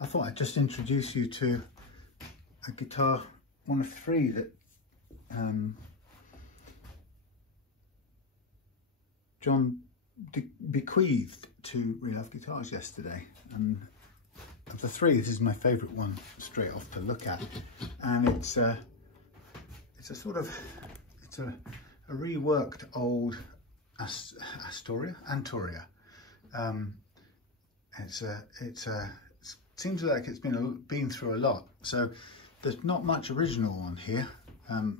I thought I'd just introduce you to a guitar, one of three that John bequeathed to We Love Guitars yesterday. Of the three, this is my favourite one straight off to look at, and it's a reworked old Antoria. It seems like it's been through a lot. So there's not much original on here,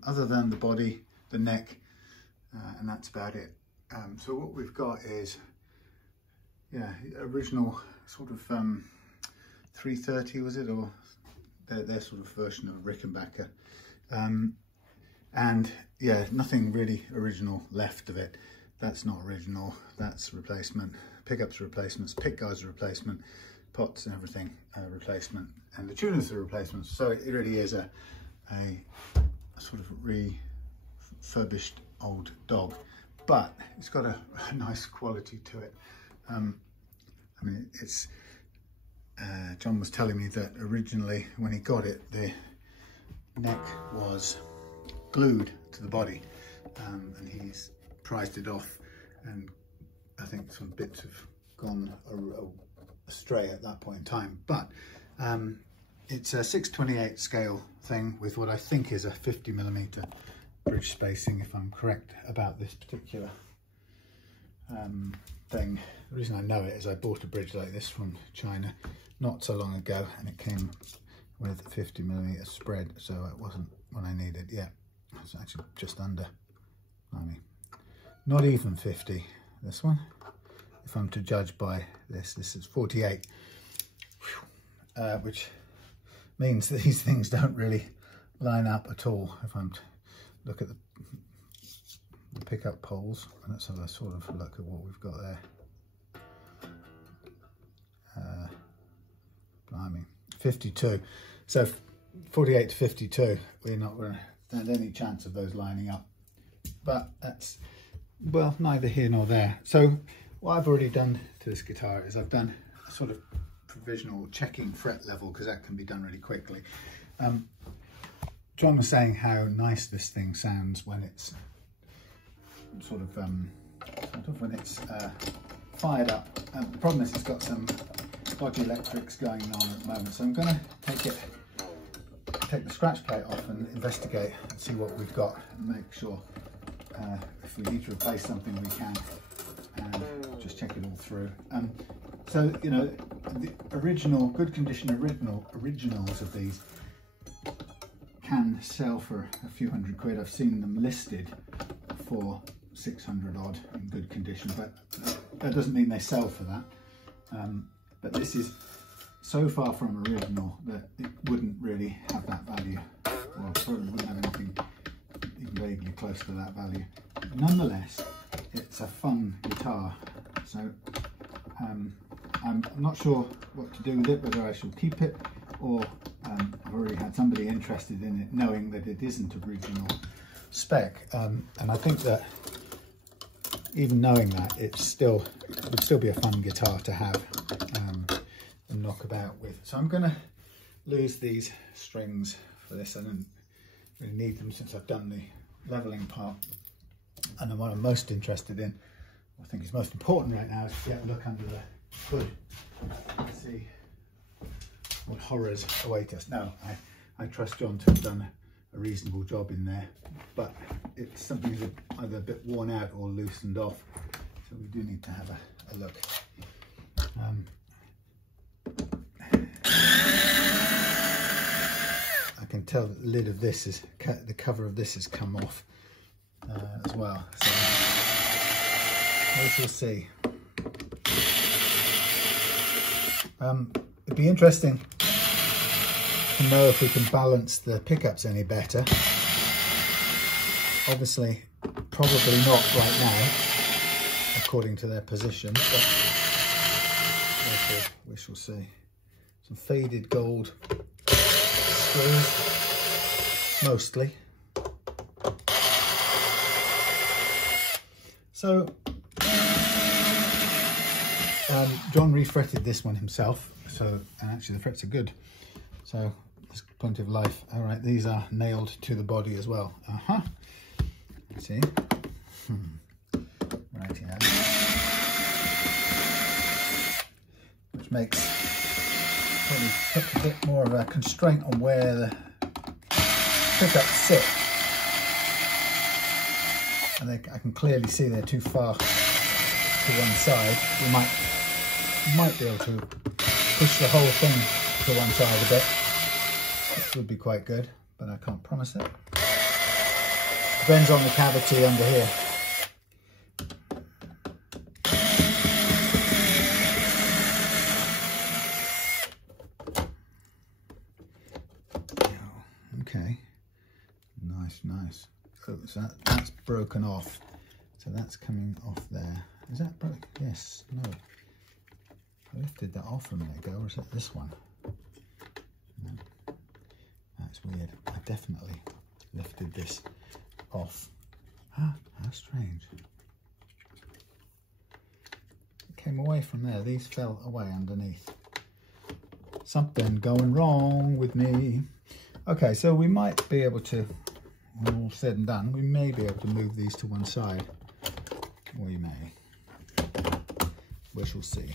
other than the body, the neck, and that's about it. So what we've got is, yeah, original sort of 330 was it, or their sort of version of Rickenbacker, and yeah, nothing really original left of it. That's not original, that's replacement. Pickups replacements, pick guards replacement, pots and everything replacement, and the tuners are replacements. So it really is a sort of refurbished old dog, but it's got a nice quality to it. I mean, it's John was telling me that originally when he got it, the neck was glued to the body, and he's prized it off, and I think some bits have gone astray at that point in time. But it's a 6/28 scale thing with what I think is a 50mm bridge spacing, if I'm correct about this particular thing. The reason I know it is I bought a bridge like this from China not so long ago, and it came with a 50mm spread, so it wasn't what I needed yet. It's actually just under, I mean, not even 50, this one, if I'm to judge by this is 48, which means that these things don't really line up at all. If I'm to look at the pickup poles, and let's have a sort of look at what we've got there. Blimey, 52. So 48 to 52, we're not going to stand any chance of those lining up. But that's, well, neither here nor there. So what I've already done to this guitar is I've done a sort of provisional checking fret level, because that can be done really quickly. John was saying how nice this thing sounds when it's sort of when it's fired up. The problem is it's got some dodgy electrics going on at the moment, so I'm going to take the scratch plate off and investigate and see what we've got, and make sure if we need to replace something we can, and just check it all through. So, you know, the original good condition originals of these can sell for a few £100. I've seen them listed for 600 odd in good condition, but that doesn't mean they sell for that. But this is so far from original that it wouldn't really have that value, or probably wouldn't have anything even vaguely close to that value. Nonetheless, it's a fun guitar, so I'm not sure what to do with it, whether I shall keep it, or I've already had somebody interested in it knowing that it isn't original spec, and I think that even knowing that, it would still be a fun guitar to have and knock about with. So I'm going to lose these strings for this. I don't really need them since I've done the leveling part, and then what I'm most interested in, I think is most important right now, is to get a look under the hood and see what horrors await us. Now, I trust John to have done a reasonable job in there, but it's something that's either a bit worn out or loosened off, so we do need to have a look. I can tell that the lid of this is, the cover of this has come off as well, so we shall see. It'd be interesting to know if we can balance the pickups any better. Obviously, probably not right now, according to their position, but we shall see. Some faded gold screws, mostly. John refretted this one himself, so, and actually the frets are good, so there's plenty of life. All right, these are nailed to the body as well. See, right here, which makes probably puts a bit more of a constraint on where the pickups sit. And I can clearly see they're too far to one side. We might be able to push the whole thing to one side a bit. This would be quite good, but I can't promise it. Depends on the cavity under here. Okay, nice. So that's broken off. So that's coming off there. Is that broken? Yes, no. I lifted that off a minute ago, or is it this one? No. That's weird. I definitely lifted this off. Ah, how strange. It came away from there. These fell away underneath. Something going wrong with me. Okay, so we might be able to, when all said and done, we may be able to move these to one side. We may. We shall see.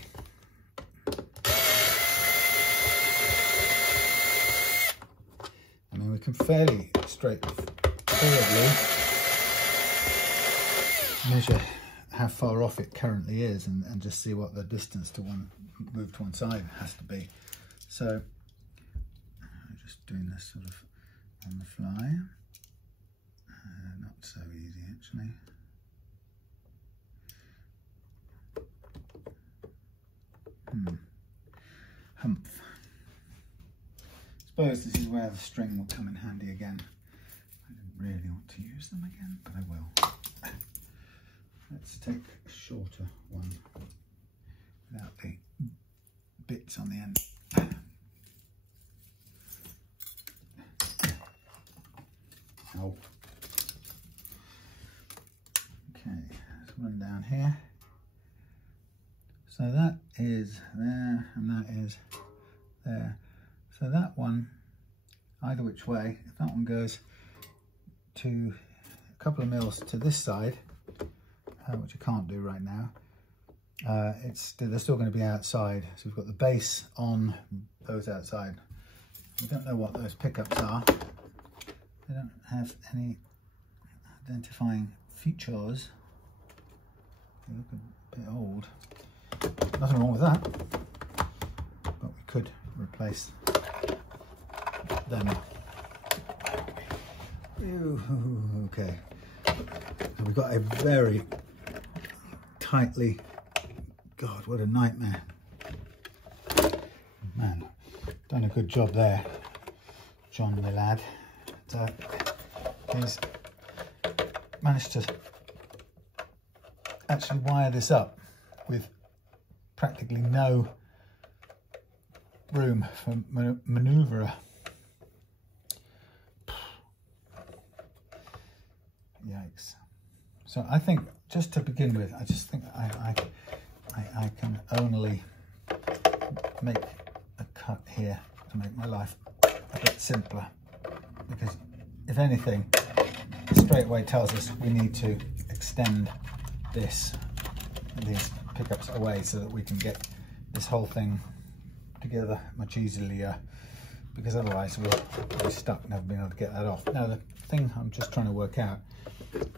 I mean, we can fairly straightforwardly measure how far off it currently is and just see what the distance to move to one side has to be. So I'm just doing this sort of on the fly. Not so easy actually. Humph. Suppose this is where the string will come in handy again. I didn't really want to use them again, but I will. Let's take a shorter one without the bits on the end. Oh. Okay, let's run down here. So that is there and that is there. So that one, either which way, if that one goes to a couple of mils to this side, which I can't do right now, they're still going to be outside. So we've got the base on those outside. We don't know what those pickups are. They don't have any identifying features. They look a bit old. Nothing wrong with that, but we could replace them. Ooh, okay, so we've got a very tightly, God, what a nightmare. Man, done a good job there, John, my lad. He's managed to actually wire this up with practically no room for manoeuvre. Yikes. So I think, just to begin with, I just think I can only make a cut here to make my life a bit simpler, because if anything, it straight away tells us we need to extend these pickups away so that we can get this whole thing together much easier, because otherwise we'll be stuck never being able to get that off. Now the thing I'm just trying to work out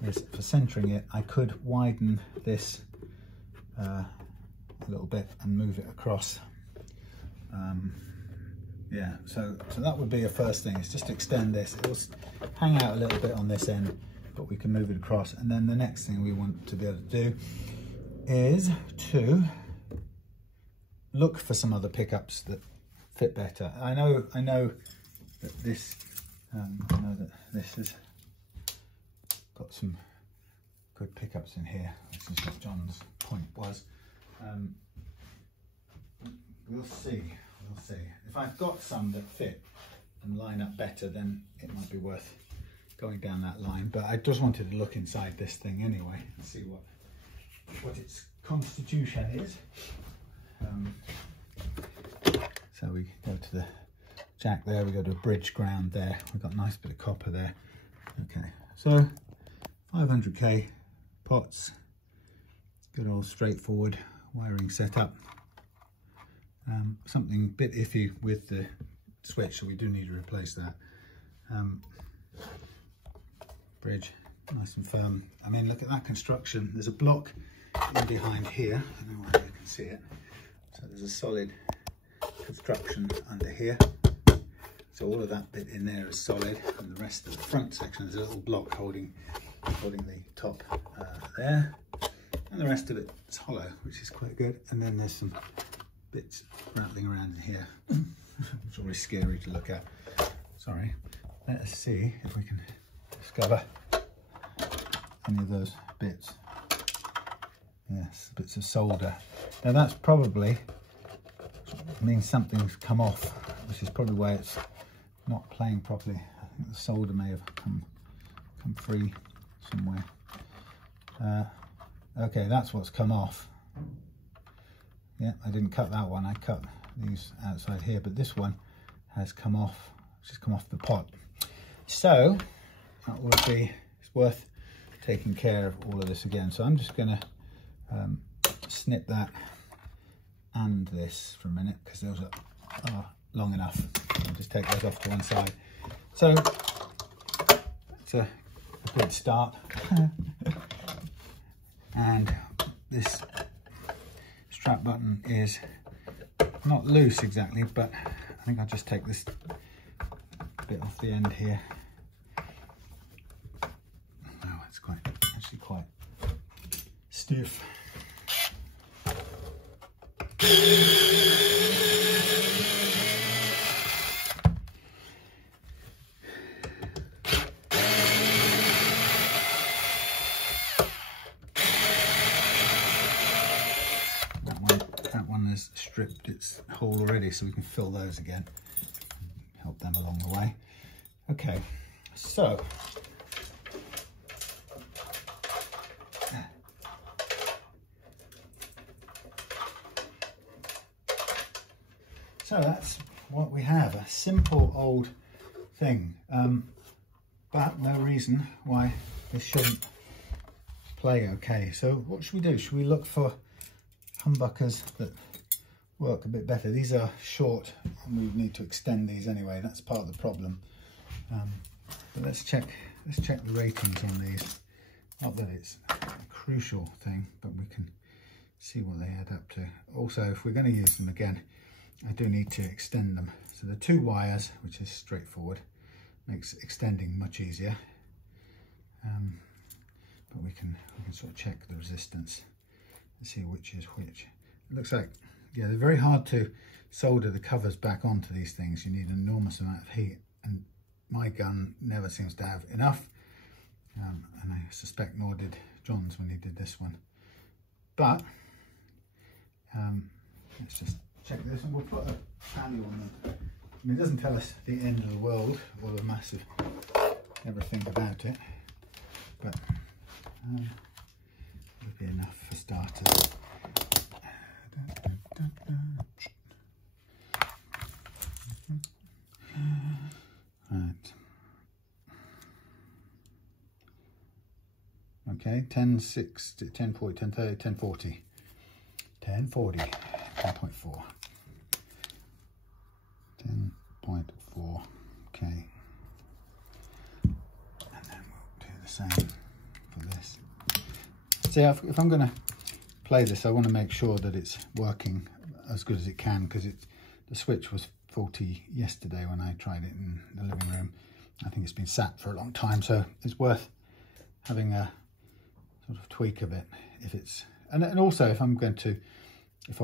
is, for centering it, I could widen this a little bit and move it across. Yeah, so that would be a first thing, is just extend this. It will hang out a little bit on this end, but we can move it across. And then the next thing we want to be able to do is to look for some other pickups that fit better. I know that this has got some good pickups in here. This is what John's point was. We'll see. If I've got some that fit and line up better, then it might be worth going down that line. But I just wanted to look inside this thing anyway and see what its constitution is. So we go to the jack there, we go to a bridge ground there, we've got a nice bit of copper there. Okay, so 500k pots, good old straightforward wiring setup. Something a bit iffy with the switch, so we do need to replace that. Bridge, nice and firm. I mean, look at that construction. There's a block in behind here, I don't know whether you can see it. So there's a solid construction under here. So all of that bit in there is solid, and the rest of the front section is a little block holding the top there, and the rest of it is hollow, which is quite good. And then there's some bits rattling around in here, which is always scary to look at. Sorry. Let us see if we can discover any of those bits. Yes, bits of solder. Now that's probably means something's come off, which is probably why it's not playing properly. I think the solder may have come free somewhere. Okay, that's what's come off. Yeah, I didn't cut that one. I cut these outside here, but this one has come off. It's just come off the pot. So that would be, it's worth taking care of all of this again. So I'm just going to snip that and this for a minute, because those are long enough. I'll just take those off to one side. So it's a good start. And this strap button is not loose exactly, but I think I'll just take this bit off the end here. Oh, it's actually quite stiff. That one has stripped its hole already, so we can fill those again. Help them along the way. Okay, so that's what we have, a simple old thing, but no reason why this shouldn't play okay. So what should we do? Should we look for humbuckers that work a bit better? These are short and we need to extend these anyway. That's part of the problem. But let's check the ratings on these. Not that it's a crucial thing, but we can see what they add up to. Also, if we're going to use them again, I do need to extend them. So the 2 wires, which is straightforward, makes extending much easier. But we can sort of check the resistance and see which is which. It looks like, yeah, they're very hard to solder the covers back onto these things. You need an enormous amount of heat, and my gun never seems to have enough. And I suspect nor did John's when he did this one. But let's just check this, and we'll put a manual on them. I mean, it doesn't tell us the end of the world or the massive everything about it, but it'll be enough for starters. Right. Okay, 1060, 1040, 1030, 1040, 1040, 10.4. 10.4, okay. And then we'll do the same for this. See, if I'm going to play this, I want to make sure that it's working as good as it can, because the switch was faulty yesterday when I tried it in the living room. I think it's been sat for a long time, so it's worth having a sort of tweak of it if it's, and also if I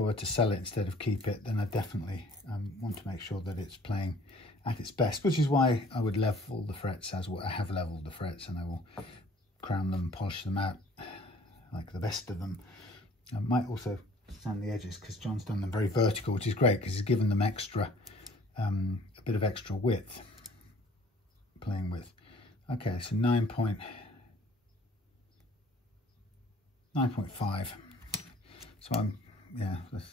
were to sell it instead of keep it, then I definitely want to make sure that it's playing at its best, which is why I would level the frets as well. I have leveled the frets, and I will crown them, polish them out like the best of them. I might also sand the edges, because John's done them very vertical, which is great because he's given them extra, a bit of extra width playing with. Okay, so 9.5. So yeah, let's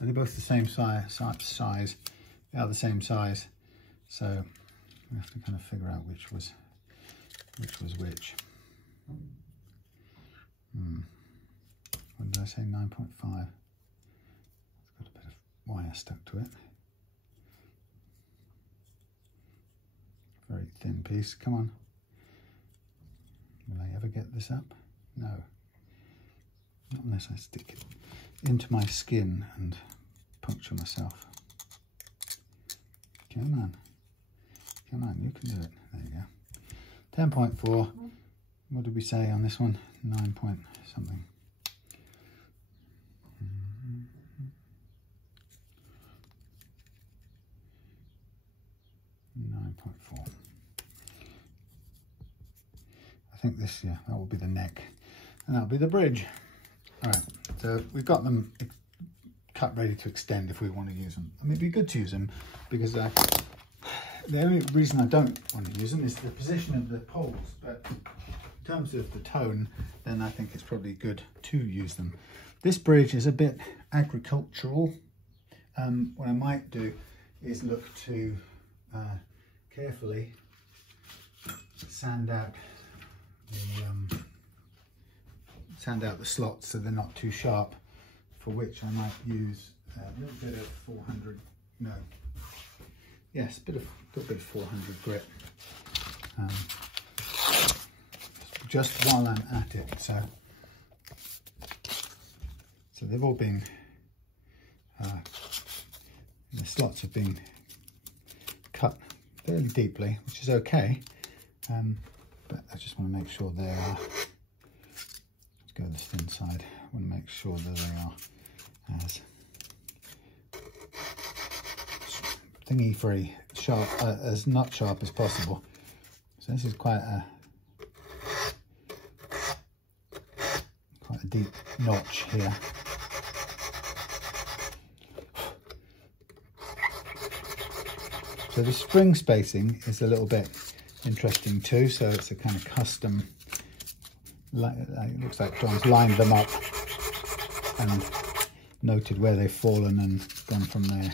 Are they both the same size? They are the same size. So we have to kind of figure out which was which. What did I say? 9.5. It's got a bit of wire stuck to it. Very thin piece. Come on. Will I ever get this up? No. Not unless I stick it into my skin and puncture myself. Come on. Come on, you can do it. There you go. 10.4. What did we say on this one? 9 point something. 9.4. I think this, yeah, that will be the neck. And that'll be the bridge. All right, so we've got them cut ready to extend if we want to use them. I mean, it'd be good to use them because the only reason I don't want to use them is the position of the poles. But in terms of the tone, then I think it's probably good to use them. This bridge is a bit agricultural. What I might do is look to carefully sand out the slots so they're not too sharp, for which I might use a little bit of 400, no, yes, a little bit of 400 grit, just while I'm at it. So they've all been, the slots have been cut fairly deeply, which is okay, but I just want to make sure they are, let's go to the thin side, I want to make sure that they are as thingy free, sharp, as not sharp as possible. So this is quite a deep notch here. So the spring spacing is a little bit interesting too. So it's a kind of custom, it looks like John's lined them up and noted where they've fallen and gone from there.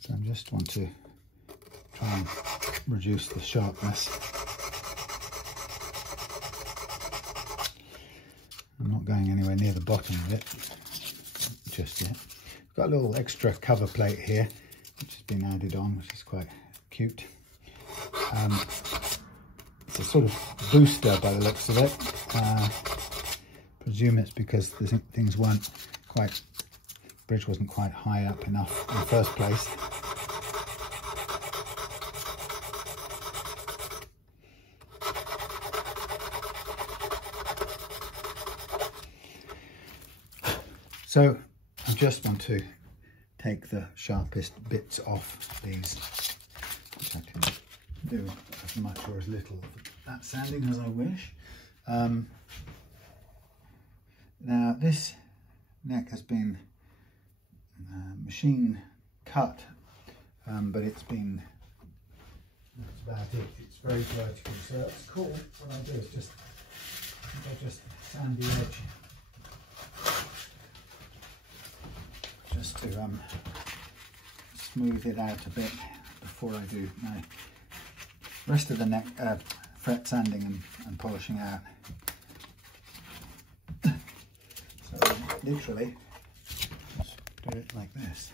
So I just want to try and reduce the sharpness. I'm not going anywhere near the bottom of it just yet. Got a little extra cover plate here, which has been added on, which is quite cute. It's a sort of booster by the looks of it. Presume it's because the things weren't quite, the bridge wasn't quite high up enough in the first place. So I just want to take the sharpest bits off these, which I can do as much or as little of that sanding as I wish. Now this neck has been machine cut, but that's about it. It's very vertical, so that's cool. What I do is just sand the edge, just to smooth it out a bit before I do my rest of the neck fret sanding and polishing out. So literally just do it like this.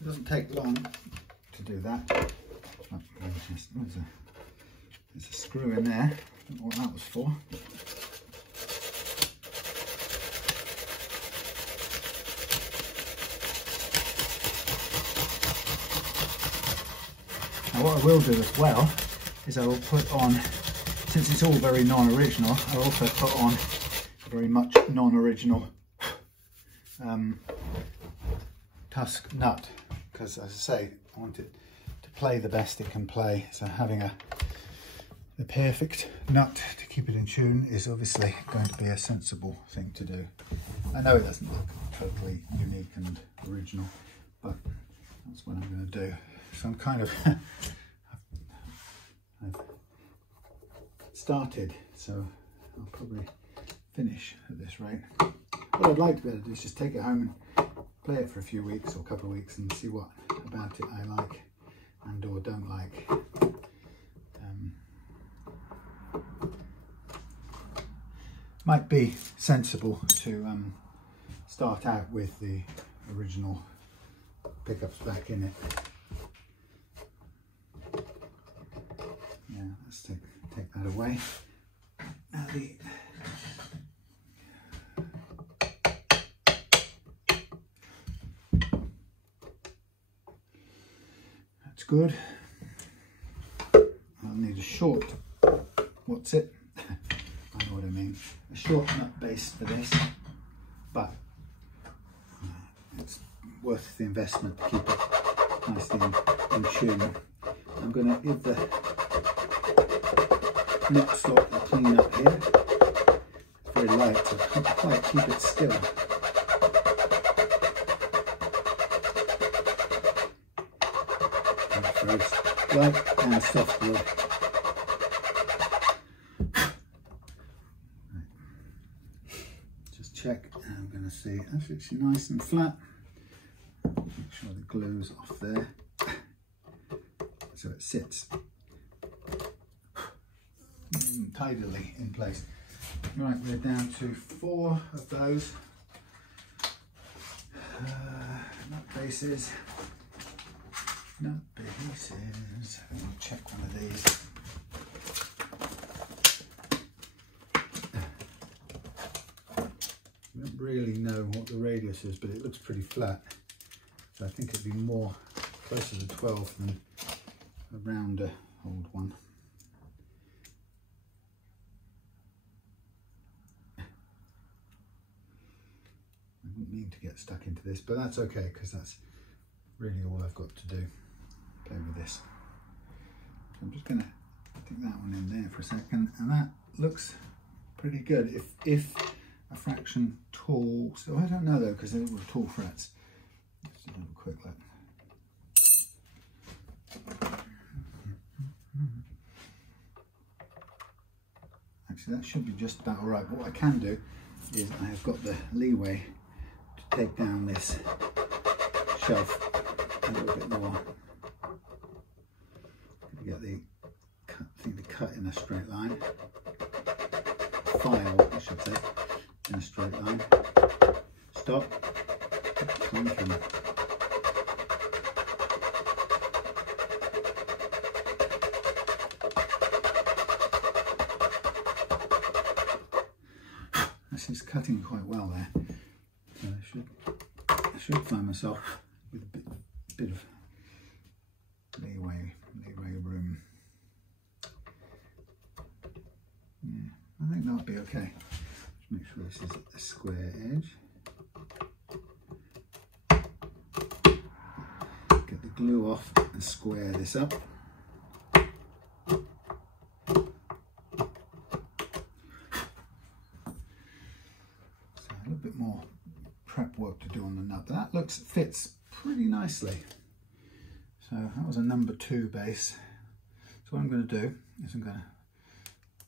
It doesn't take long to do that. Oh, there's a screw in there. I don't know what that was for. Now what I will do as well is I will put on, since it's all very non-original, I'll also put on a very much non-original tusk nut, because as I say, I want it to play the best it can play. So having a the perfect nut to keep it in tune is obviously going to be a sensible thing to do. I know it doesn't look totally unique and original, but that's what I'm going to do. So I'm kind of I've started, so I'll probably finish at this rate. What I'd like to be able to do is just take it home and play it for a few weeks or a couple of weeks and see what about it I like and or don't like. Might be sensible to start out with the original pickups back in it. Yeah, let's take that away. Now that's good. I'll need a short, what's it? I know what I mean. A short nut base for this, but it's worth the investment to keep it nicely in tune. I'm going to give the nut slot a clean up here. It's very light, so I can't quite keep it still. It's very light and soft wood. Check, and I'm going to see that's actually nice and flat. Make sure the glue's off there so it sits tidily in place. Right, we're down to 4 of those nut bases. Let me check one of these. I don't really know what the radius is, but it looks pretty flat. So I think it'd be more closer to 12 than a rounder old one. I didn't mean to get stuck into this, but that's okay because that's really all I've got to do. Play with this. So I'm just going to stick that one in there for a second, and that looks pretty good. If a fraction tall, so I don't know though, because they were tall frets. Just a little quick look. Actually, that should be just about all right. But what I can do is I have got the leeway to take down this shelf a little bit more. Get the thing to cut in a straight line. File, I should say. In a straight line. Stop. Clanking. This is cutting quite well there. So I should find myself with a bit of leeway room. Yeah, I think that'll be okay. Make sure this is a square edge. Get the glue off and square this up. So a little bit more prep work to do on the nut, but that fits pretty nicely. So that was a number 2 base. So what I'm going to do is I'm going to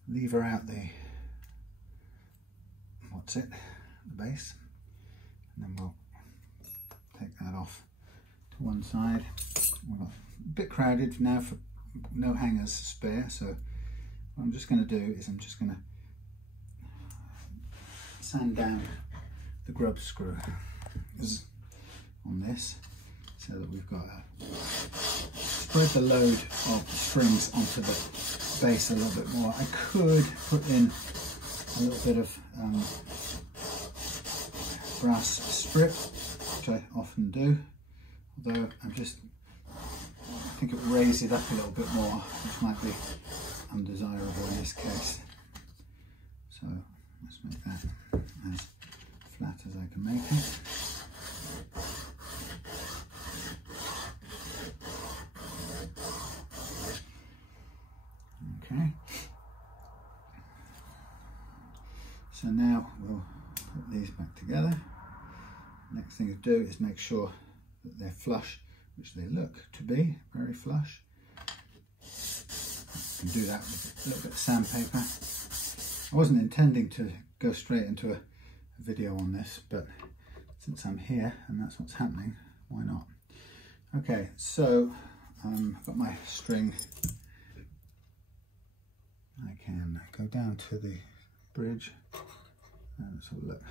lever out the base, and then we'll take that off to one side. We're a bit crowded now for no hangers spare, so what I'm just going to do is I'm just going to sand down the grub screw on this so that we've got spread the load of springs onto the base a little bit more. I could put in a little bit of brass strip, which I often do, although I think it will raise it up a little bit more, which might be undesirable in this case. So let's make that as flat as I can make it. Okay. So now we'll put these back together. Next thing to do is make sure that they're flush, which they look to be very flush. You can do that with a little bit of sandpaper. I wasn't intending to go straight into a video on this, but since I'm here and that's what's happening, why not? Okay, so I've got my string. I can go down to the bridge and let's have a look.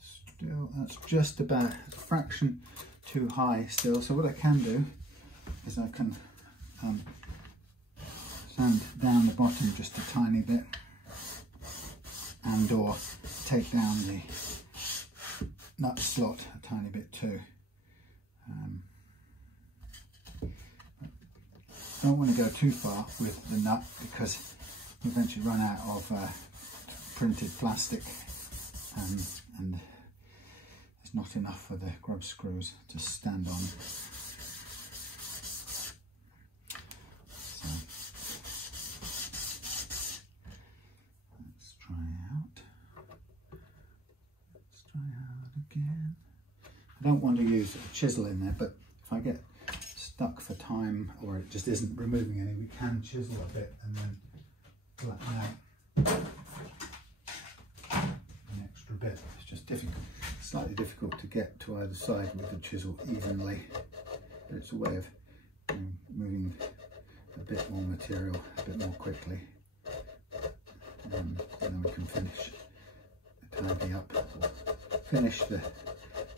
Still, that's just about a fraction too high still. So what I can do is I can sand down the bottom just a tiny bit, and or take down the nut slot a tiny bit too. Don't want to go too far with the nut because you eventually run out of printed plastic, and there's not enough for the grub screws to stand on. So let's try out. Let's try out again. I don't want to use a chisel in there, but if I get stuck for time or it just isn't removing any, we can chisel a bit and then flatten out an extra bit. It's just difficult, slightly difficult to get to either side with the chisel evenly, but it's a way of moving a bit more material a bit more quickly, and then we can finish the tidy up, finish the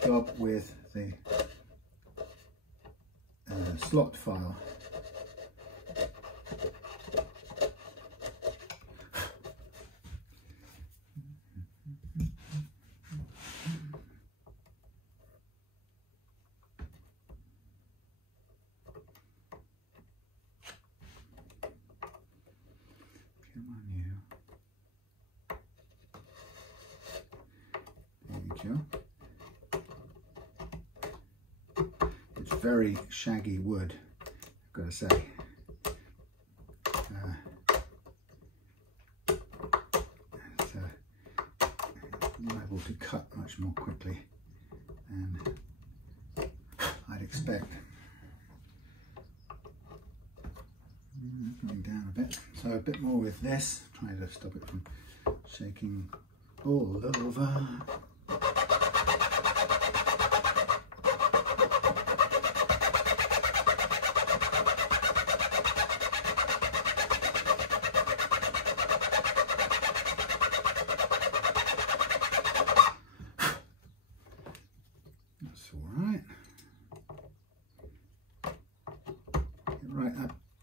job with the slot file. Come on, you. There you go. It's very shaggy wood, I've got to say. It's liable to cut much more quickly than I'd expect. Going down a bit, so a bit more with this, trying to stop it from shaking all over.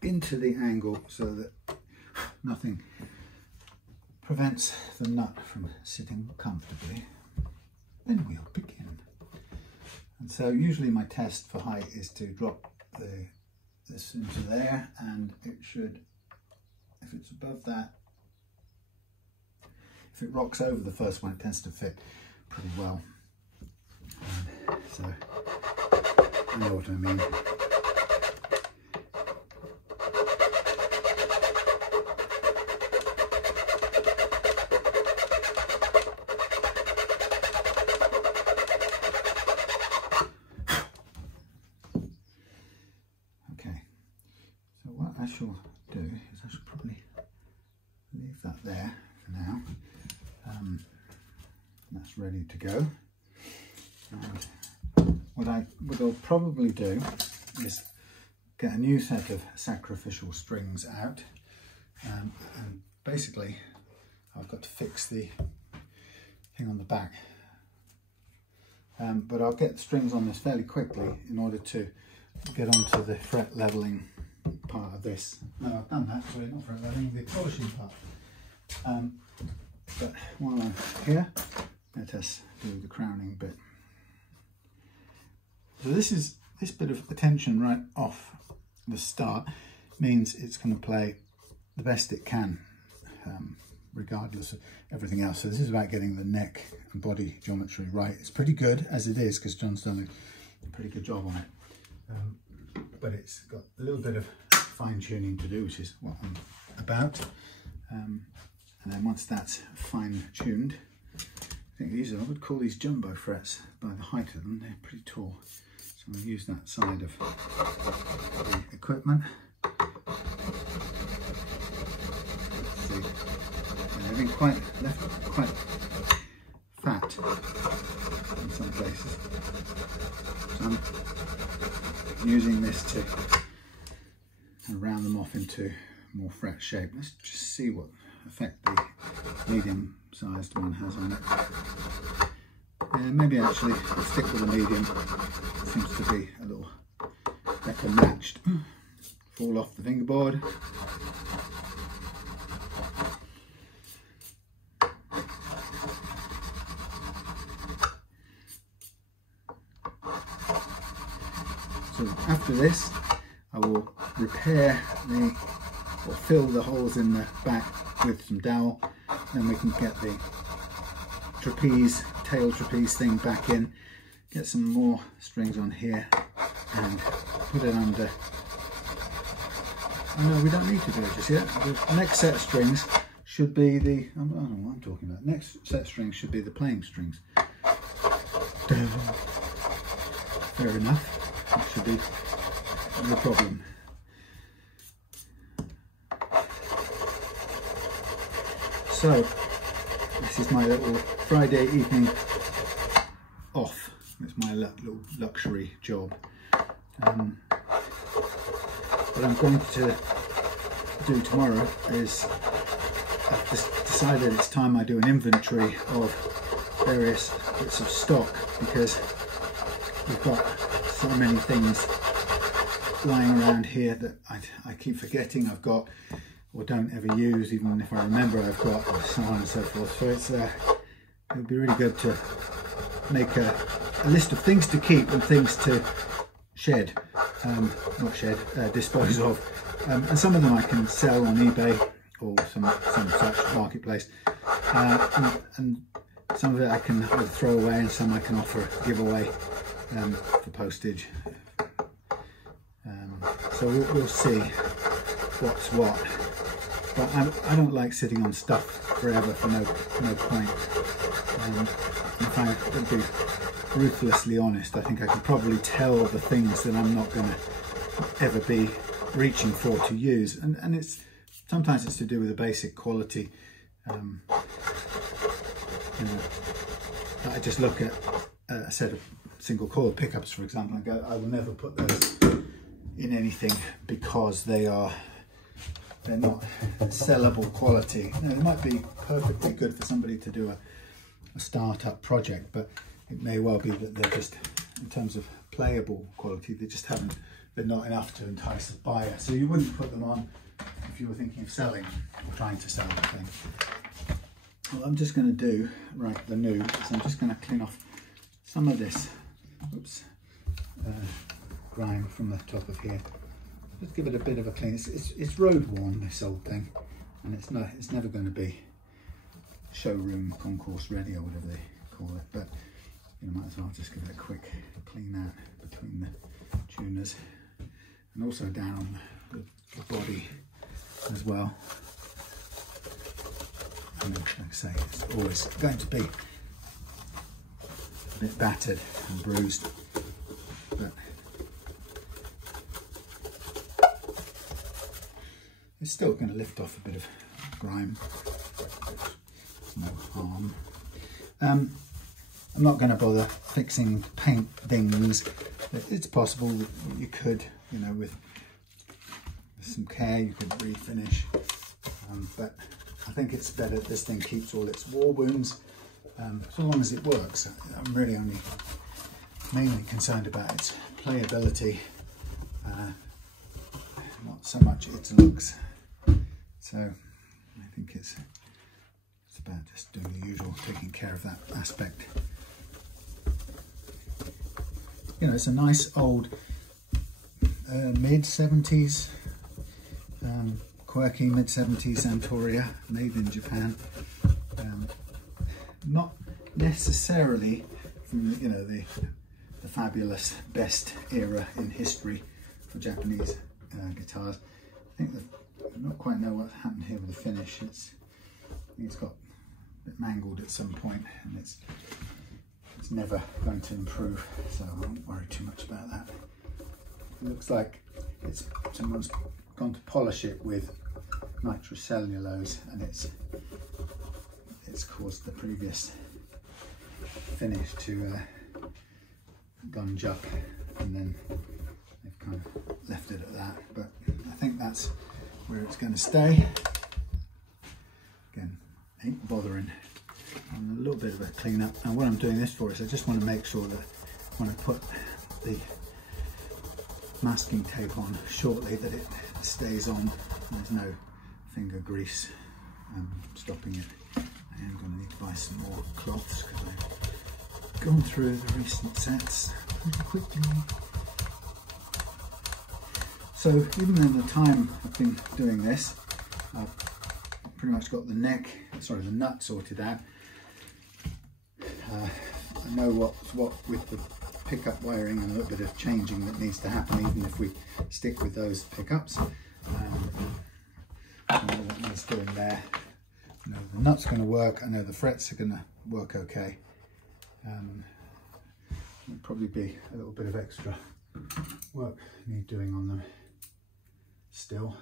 Into the angle so that nothing prevents the nut from sitting comfortably. Then we'll begin. And so usually my test for height is to drop this into there, and it should, if it's above that, if it rocks over the first one, it tends to fit pretty well. And so you know what I mean. I shall do is I shall probably leave that there for now. That's ready to go. And what I'll probably do is get a new set of sacrificial strings out, and basically I've got to fix the thing on the back. But I'll get the strings on this fairly quickly in order to get onto the fret leveling part of this. No, I've done that, sorry, not fret leveling, the polishing part. But while I'm here, let us do the crowning bit. So this bit of attention right off the start means it's going to play the best it can, regardless of everything else. So this is about getting the neck and body geometry right. It's pretty good as it is because John's done a pretty good job on it. But it's got a little bit of fine tuning to do, which is what I'm about. And then once that's fine tuned, I think these are, I would call these jumbo frets by the height of them. They're pretty tall. So I'll use that side of the equipment. Let's see. And they've been left quite fat in some places. So I'm using this to round them off into more fret shape. Let's just see what effect the medium sized one has on it. Maybe actually stick with the medium. It seems to be a little better matched. Fall off the fingerboard. So after this, I will repair or fill the holes in the back with some dowel. Then we can get the tail trapeze thing back in, get some more strings on here and put it under. Oh no, we don't need to do it just yet. The next set of strings should be the, I don't know what I'm talking about. Next set of strings should be the playing strings. Fair enough, that should be no problem. So this is my little Friday evening off. It's my little luxury job. What I'm going to do tomorrow is I've decided it's time I do an inventory of various bits of stock, because we've got so many things lying around here that I keep forgetting I've got or don't ever use, even if I remember I've got, and so on and so forth. So it's it would be really good to make a list of things to keep and things to shed, dispose of, and some of them I can sell on eBay or some such marketplace, and some of it I can either throw away and some I can offer giveaway for postage. So we'll see what's what. But I don't like sitting on stuff forever for no point. If I would be ruthlessly honest, I think I can probably tell the things that I'm not going to ever be reaching for to use. And sometimes it's to do with the basic quality. You know, I just look at a set of single coil pickups, for example, and go, I will never put those in anything because they're not sellable quality. Now, they might be perfectly good for somebody to do a startup project, but it may well be that they're just, in terms of playable quality, they're not enough to entice a buyer. So you wouldn't put them on if you were thinking of selling or trying to sell the thing. What I'm just going to do right at the new is I'm just going to clean off some of this grime from the top of here. Just give it a bit of a clean. It's road worn, this old thing, and it's never going to be showroom concourse ready or whatever they call it. But you might as well just give it a quick clean out between the tuners and also down on the body as well. And like I say, it's always going to be a bit battered and bruised, but it's still going to lift off a bit of grime. No harm. I'm not going to bother fixing paint things. It's possible that you could, you know, with some care, you could refinish. But I think it's better that this thing keeps all its war wounds, so long as it works. I'm really only mainly concerned about its playability, not so much its looks. So I think it's about just doing the usual, taking care of that aspect. You know, it's a nice old mid-70s, quirky mid-70s Antoria, made in Japan. Not necessarily from, you know, the fabulous best era in history for Japanese guitars. I think I don't quite know what happened here with the finish. It's it's got a bit mangled at some point, and it's never going to improve, so I won't worry too much about that. It looks like someone's gone to polish it with nitrocellulose, and it's caused the previous finish to gunge up, and then they've kind of left it at that. But I think that's where it's going to stay. Again, ain't bothering on a little bit of a clean up. And what I'm doing this for is I just want to make sure that when I put the masking tape on shortly, that it stays on. There's no finger grease stopping it. I am going to need to buy some more cloths because I've gone through the recent sets pretty quickly. So even in the time I've been doing this, I've pretty much got the nut sorted out. I know what's what with the pickup wiring, and a little bit of changing that needs to happen even if we stick with those pickups. I know what needs doing there. I know the nut's going to work, I know the frets are going to work okay. There'll probably be a little bit of extra work need doing on them still.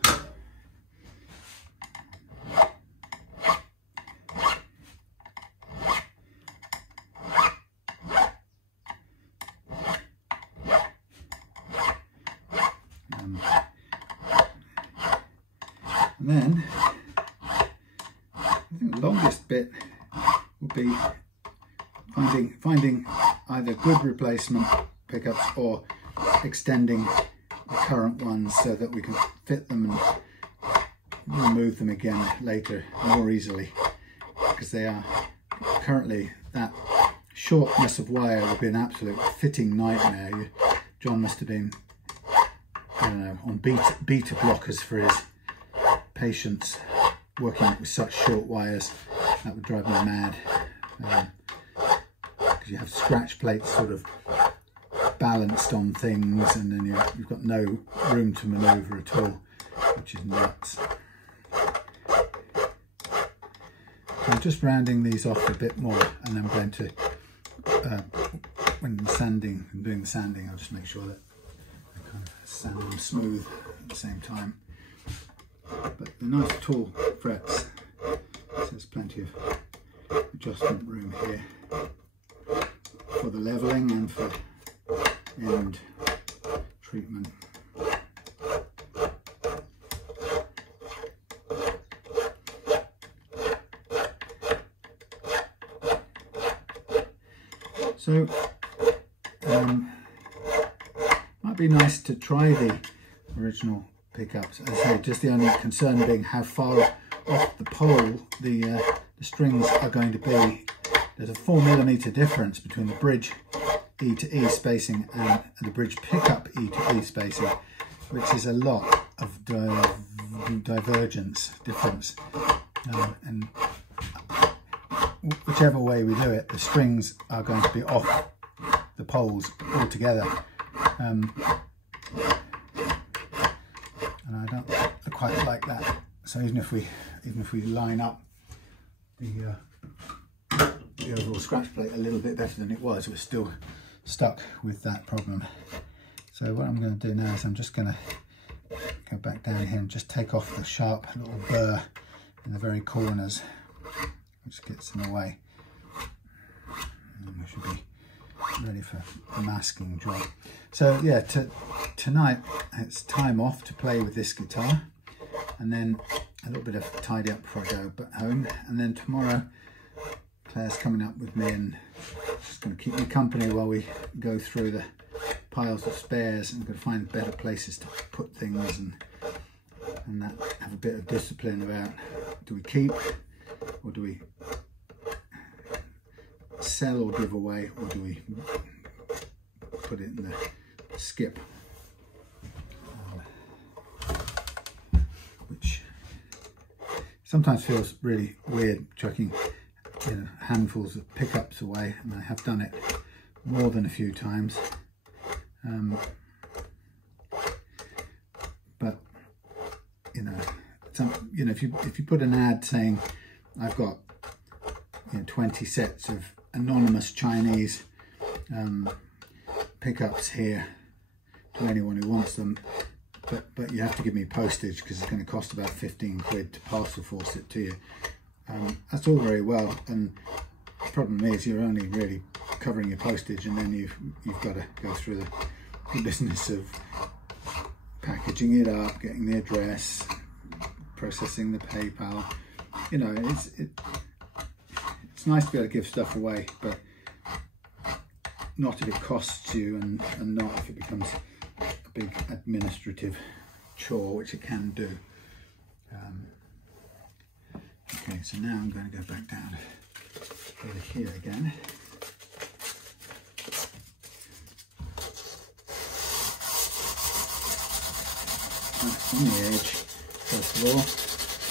And then I think the longest bit will be finding either good replacement pickups or extending the current ones so that we can fit them and remove them again later more easily, because they are currently, that shortness of wire will be an absolute fitting nightmare. John must have been, I don't know, on beta blockers for his patients working with such short wires. That would drive me mad, because you have scratch plates sort of balanced on things, and then you've got no room to maneuver at all, which is nuts. So I'm just rounding these off a bit more, and I'm going to, when I'm doing the sanding, I'll just make sure that I kind of sand them smooth at the same time. But the nice tall frets, so there's plenty of adjustment room here for the levelling and for end treatment. So might be nice to try the original pickups. As I say, just the only concern being how far off the pole the strings are going to be. There's a 4mm difference between the bridge E to E spacing and the bridge pickup E to E spacing, which is a lot of difference. And whichever way we do it, the strings are going to be off the poles altogether. And I don't quite like that. So even if we line up the overall scratch plate a little bit better than it was, we're still stuck with that problem. So what I'm going to do now is I'm just going to go back down here and just take off the sharp little burr in the very corners, which gets in the way, and we should be ready for the masking job. So yeah, tonight it's time off to play with this guitar, and then a little bit of tidy up before I go home, and then tomorrow Claire's coming up with me and she's going to keep me company while we go through the piles of spares, and we're going to find better places to put things, and that have a bit of discipline about, do we keep, or do we sell or give away, or do we put it in the skip, which sometimes feels really weird, chucking handfuls of pickups away, and I have done it more than a few times. But if you put an ad saying I've got 20 sets of anonymous Chinese pickups here to anyone who wants them, but you have to give me postage because it's going to cost about 15 quid to parcel force it to you. That's all very well, and the problem is you're only really covering your postage, and then you've got to go through the business of packaging it up, getting the address, processing the PayPal. You know, it's nice to be able to give stuff away, but not if it costs you, and not if it becomes a big administrative chore, which it can do. Okay, so now I'm going to go back down over here again. That's on the edge, first of all,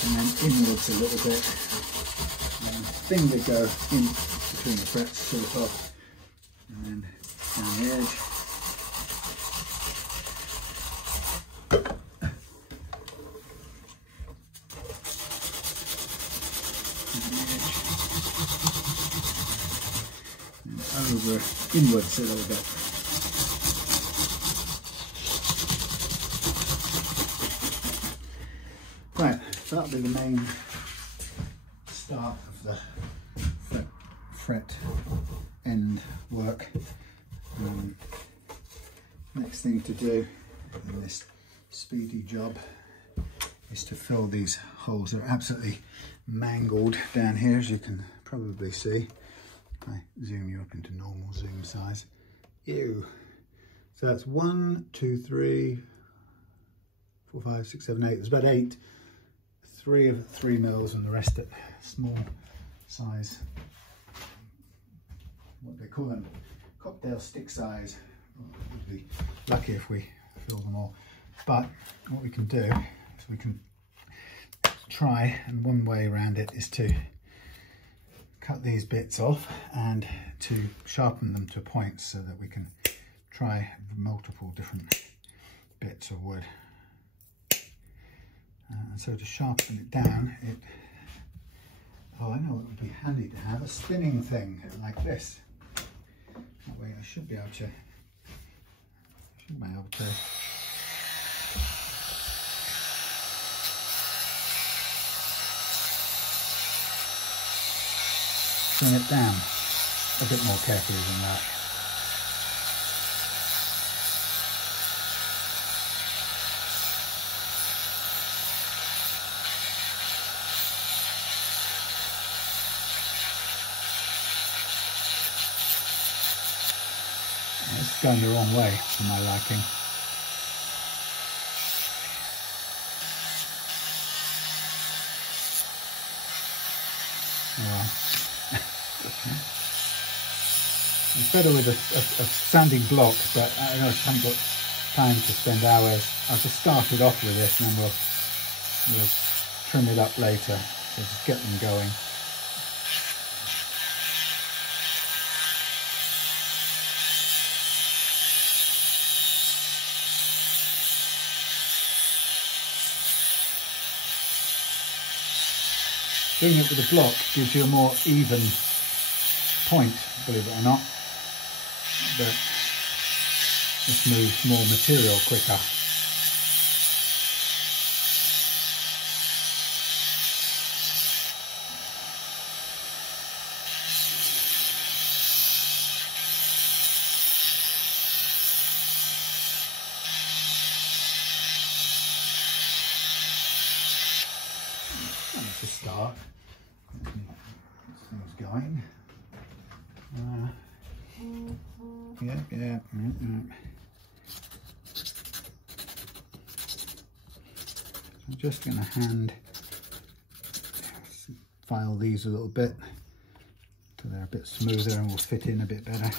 and then inwards a little bit. And then finger go in between the frets, sort of, and then down the edge. And over inwards a little bit. Right, so that'll be the main start of the fret end work. Next thing to do in this speedy job is to fill these holes. They're absolutely mangled down here, as you can probably see. I zoom you up into normal zoom size. Ew. So that's 1, 2, 3, 4, 5, 6, 7, 8. There's about 8. 3 of 3 mils and the rest at small size. What do they call them? Cocktail stick size. We'd be lucky if we fill them all. But what we can do is we can try, and one way around it is to cut these bits off and to sharpen them to points so that we can try multiple different bits of wood. And so to sharpen it down, oh, I know it would be handy to have a spinning thing like this. That way I should be able to trim it down a bit more carefully than that. It's going the wrong way for my liking. Well, it's better with a standing block, but I know I haven't got time to spend hours. I'll just start it off with this, and then we'll trim it up later. So just get them going. Doing it with a block gives you a more even point, believe it or not, but this moves more material quicker. To start, this thing's going. Yeah. I'm just going to hand file these a little bit so they're a bit smoother and will fit in a bit better.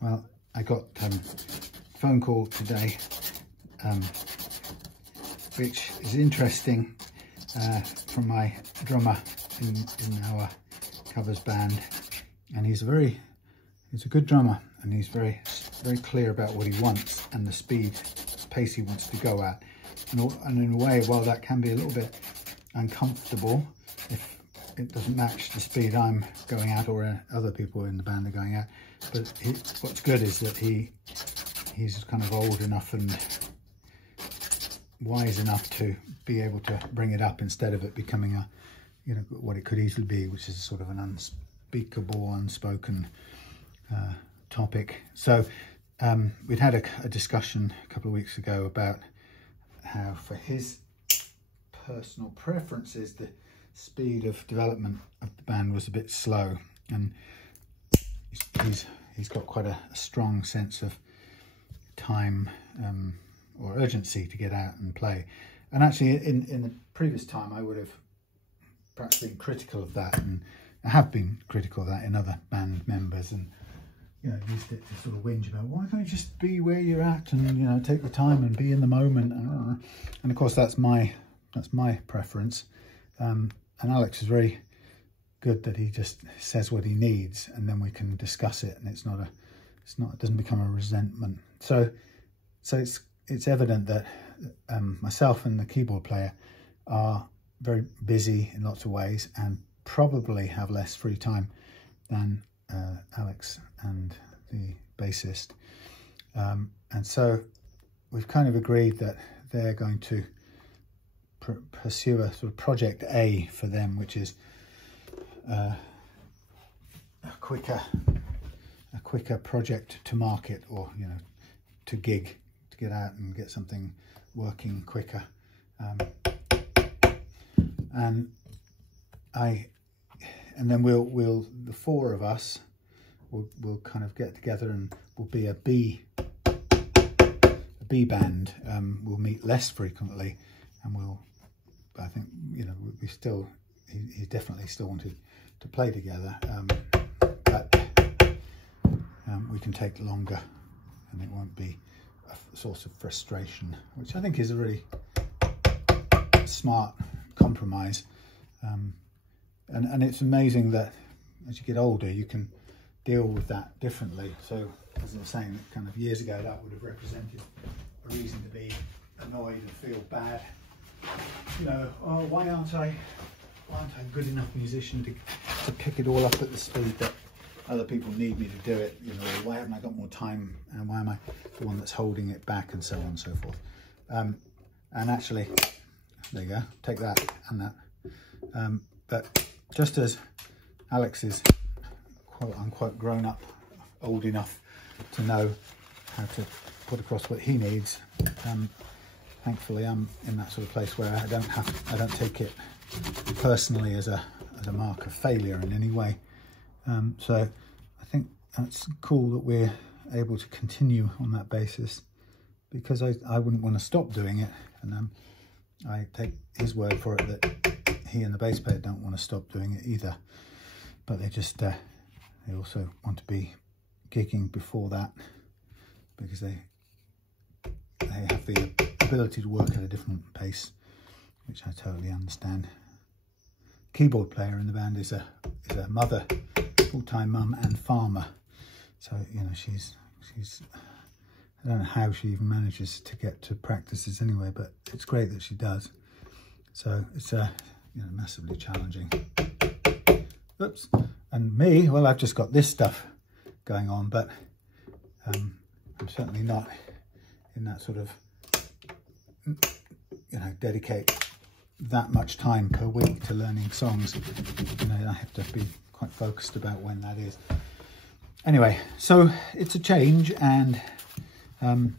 Well, I got a phone call today, which is interesting, from my drummer in our covers band, and he's a good drummer, and he's very very clear about what he wants and the pace he wants to go at. And in a way, while that can be a little bit uncomfortable if it doesn't match the speed I'm going at or other people in the band are going at, but what's good is that he's kind of old enough and wise enough to be able to bring it up instead of it becoming a, you know, what it could easily be, which is sort of an unspeakable, unspoken topic. So we'd had a discussion a couple of weeks ago about how, for his personal preferences, the speed of development of the band was a bit slow, and he's got quite a strong sense of time or urgency to get out and play. And actually in the previous time I would have perhaps been critical of that, and I have been critical of that in other band members, and you know, used it to sort of whinge about, why can't you just be where you're at and, you know, take the time and be in the moment. And of course that's my preference. And Alex is very good that he just says what he needs, and then we can discuss it, and it doesn't become a resentment. So it's evident that myself and the keyboard player are very busy in lots of ways and probably have less free time than Alex and the bassist. And so we've kind of agreed that they're going to pursue a sort of project A for them, which is a quicker project to market, or, you know, to gig, to get out and get something working quicker. And then we'll the four of us will kind of get together and we'll be a B band. We'll meet less frequently, and I think, you know, he definitely still wanted to play together, but we can take longer, and it won't be a source of frustration, which I think is a really smart compromise. And it's amazing that as you get older you can deal with that differently. So as I was saying, kind of years ago that would have represented a reason to be annoyed and feel bad, you know, oh, why aren't I a good enough musician to pick it all up at the speed that other people need me to do it, you know, why haven't I got more time, and why am I the one that's holding it back, and so on and so forth. And actually, there you go, take that and that. But just as Alex is quote unquote grown up, old enough to know how to put across what he needs, thankfully I'm in that sort of place where I don't take it personally as a mark of failure in any way. So I think that's cool that we're able to continue on that basis, because I wouldn't want to stop doing it, and I take his word for it that he and the bass player don't want to stop doing it either, but they just they also want to be gigging before that, because they have the ability to work at a different pace, which I totally understand. Keyboard player in the band is a mother, full-time mum and farmer, so, you know, she's I don't know how she even manages to get to practices anyway, but it's great that she does. So it's you know, massively challenging. Oops. And me, well, I've just got this stuff going on, but I'm certainly not in that sort of, you know, dedicate that much time per week to learning songs. You know, I have to be quite focused about when that is. Anyway, so it's a change, and I'm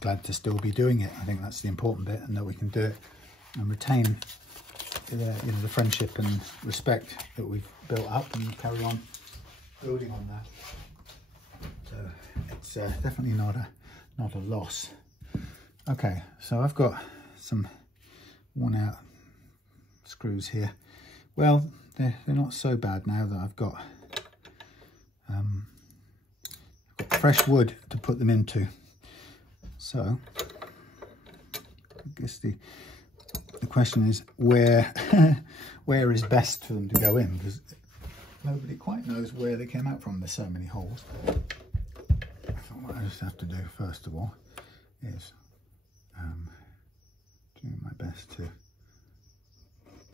glad to still be doing it. I think that's the important bit, and that we can do it and retain you know, the friendship and respect that we've built up, and carry on building on that. So it's definitely not a loss. Okay, so I've got some worn out screws here. Well, they're not so bad now that I've got fresh wood to put them into. So I guess the question is where is best for them to go in, because nobody quite knows where they came out from. There's so many holes. just have to do first of all is do my best to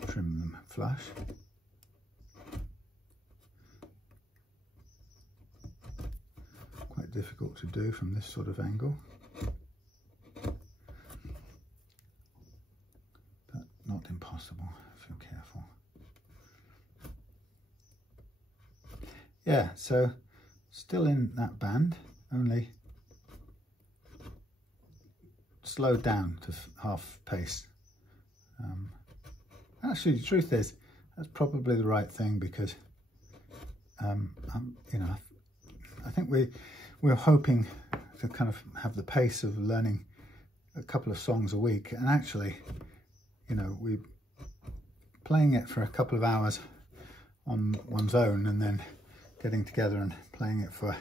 trim them flush. Quite difficult to do from this sort of angle, but not impossible if you're careful. Yeah, so still in that band, only slowed down to half pace. Actually, the truth is, that's probably the right thing, because you know, I think we're hoping to kind of have the pace of learning a couple of songs a week, and actually, you know, we playing it for a couple of hours on one's own, and then getting together and playing it for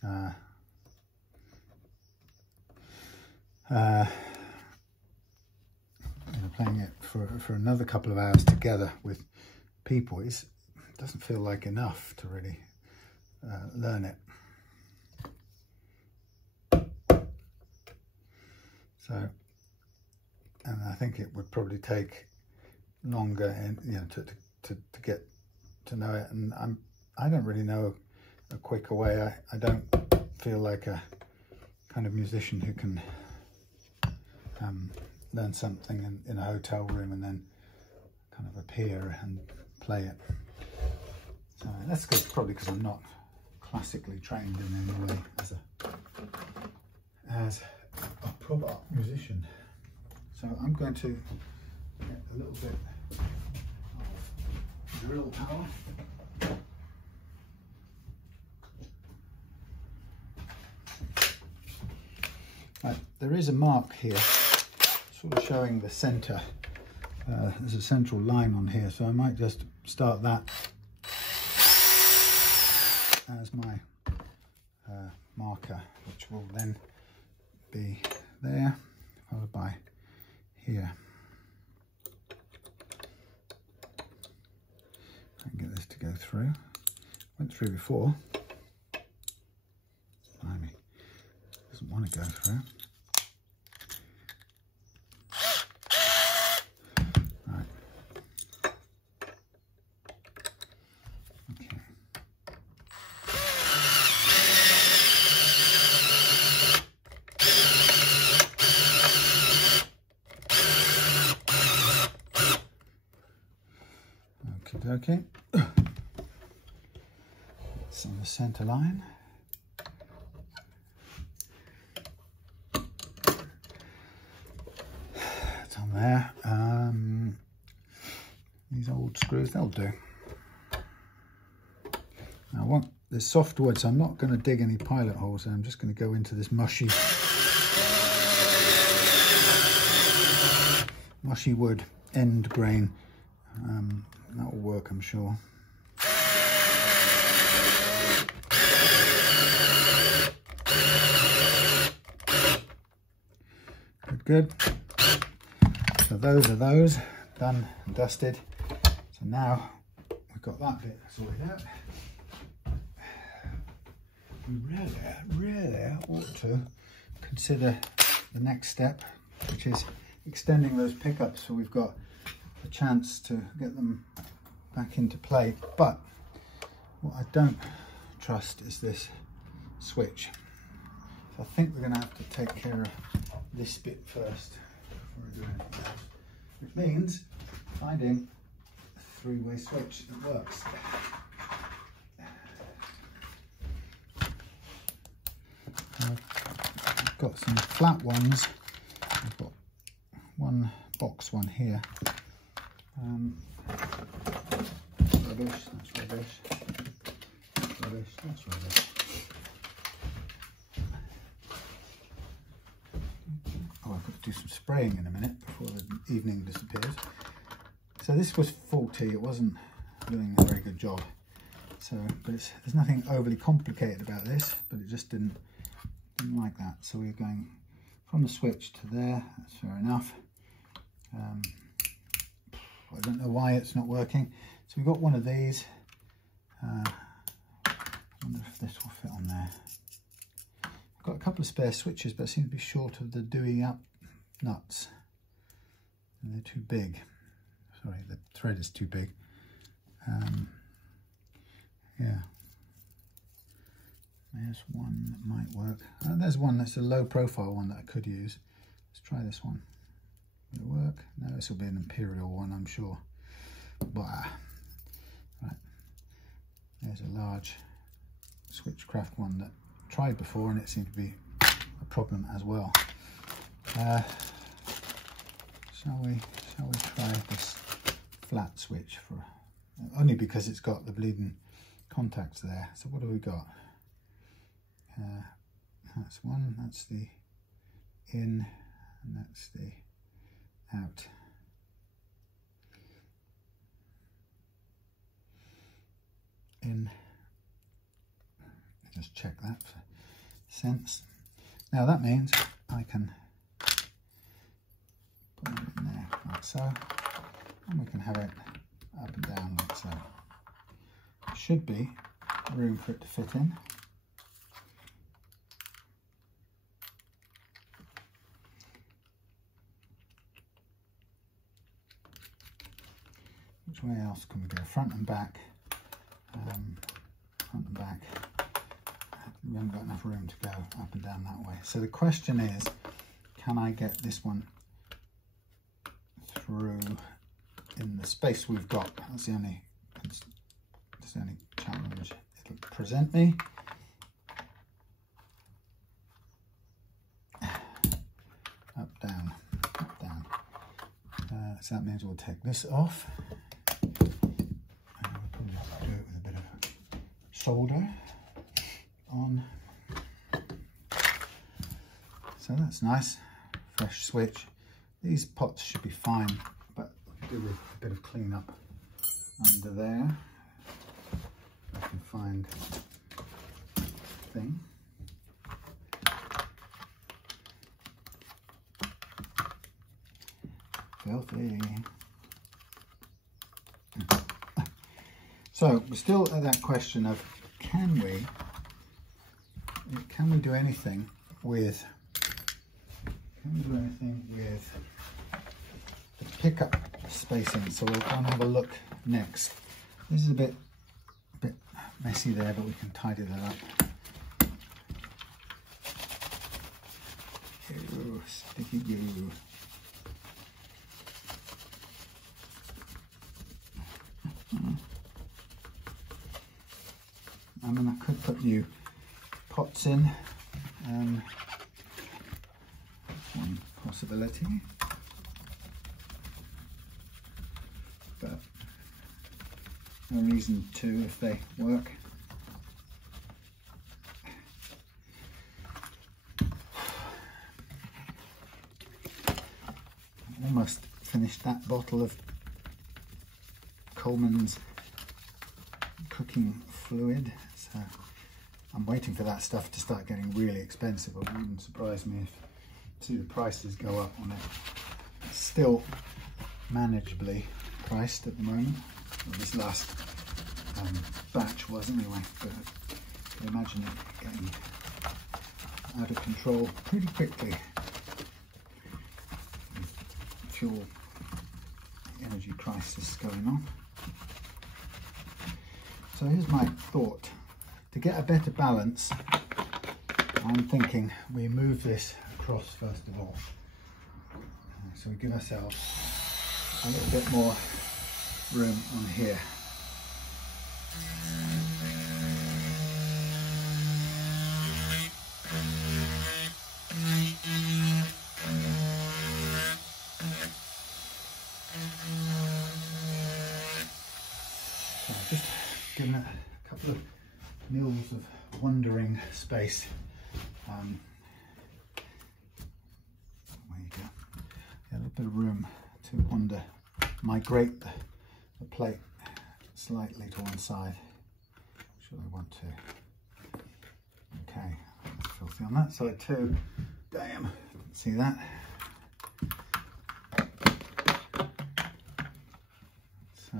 you know, playing it for another couple of hours together with people doesn't feel like enough to really learn it. So, and I think it would probably take longer, and you know, to get to know it. And I don't really know a quicker way. I don't feel like a kind of musician who can learn something in a hotel room and then kind of appear and play it. So that's good, probably because I'm not classically trained in any way as a proper musician. So I'm going to get a little bit of drill power. There is a mark here, sort of showing the centre. There's a central line on here, so I might just start that as my marker, which will then be there, followed by here. I can get this to go through. Went through before. Blimey, doesn't want to go through. Okay, it's on the centre line. It's on there. These old screws, they'll do. Now I want this soft wood, so I'm not going to dig any pilot holes, and I'm just going to go into this mushy wood end grain. That will work, I'm sure. Good. So those are those done and dusted. So now we've got that bit sorted out. We really ought to consider the next step, which is extending those pickups so we've got a chance to get them back into play. But what I don't trust is this switch. So I think we're going to have to take care of this bit first before we do anything else, which means finding a three-way switch that works. I've got some flat ones. I've got one box one here. Rubbish, that's rubbish. Rubbish, that's rubbish. Oh, I've got to do some spraying in a minute before the evening disappears. So this was faulty, it wasn't doing a very good job. So, but there's nothing overly complicated about this, but it just didn't like that. So we're going from the switch to there, that's fair enough. I don't know why it's not working. So we've got one of these. I wonder if this will fit on there. got a couple of spare switches, but I seem to be short of the doing up nuts. And they're too big. Sorry, the thread is too big. Yeah. There's one that might work. There's one that's a low profile one that I could use. Let's try this one. Will it work? No, this will be an Imperial one, I'm sure. Blah. Right. There's a large Switchcraft one that I tried before and it seemed to be a problem as well. Shall we try this flat switch for only because it's got the bleeding contacts there. So what have we got? That's one, that's the in, and that's the out. In. Just check that for sense. Now that means I can put it in there like so, and we can have it up and down like so. There should be room for it to fit in. Which way else can we go? Front and back. Front and back. We haven't got enough room to go up and down that way. So the question is, can I get this one through in the space we've got? That's the only challenge it'll present me. Up, down, up, down. So that means we'll take this off. We'll probably have to do it with a bit of solder on. So that's nice, fresh switch. These pots should be fine, but do with a bit of clean up under there. I can find a thing. Filthy. So we're still at that question of can we do anything with the pickup spacing? So we'll go and have a look next. This is a bit messy there, but we can tidy that up. Ew, sticky goo. I mean, I could put new pots in. That's one possibility. But no reason to if they work. Almost finished that bottle of Coleman's cooking fluid, so I'm waiting for that stuff to start getting really expensive. It wouldn't surprise me if see the prices go up on it. It's still manageably priced at the moment. Well, this last batch was anyway, but I can imagine it getting out of control pretty quickly. Fuel energy crisis going on. So here's my thought. To get a better balance, I'm thinking we move this across first of all. So we give ourselves a little bit more room on here. So just giving it a couple of mils of wandering space. There you go. Yeah, a little bit of room to wander, migrate the plate slightly to one side. Should I want to? Okay, that's filthy on that side too. Damn, see that? So.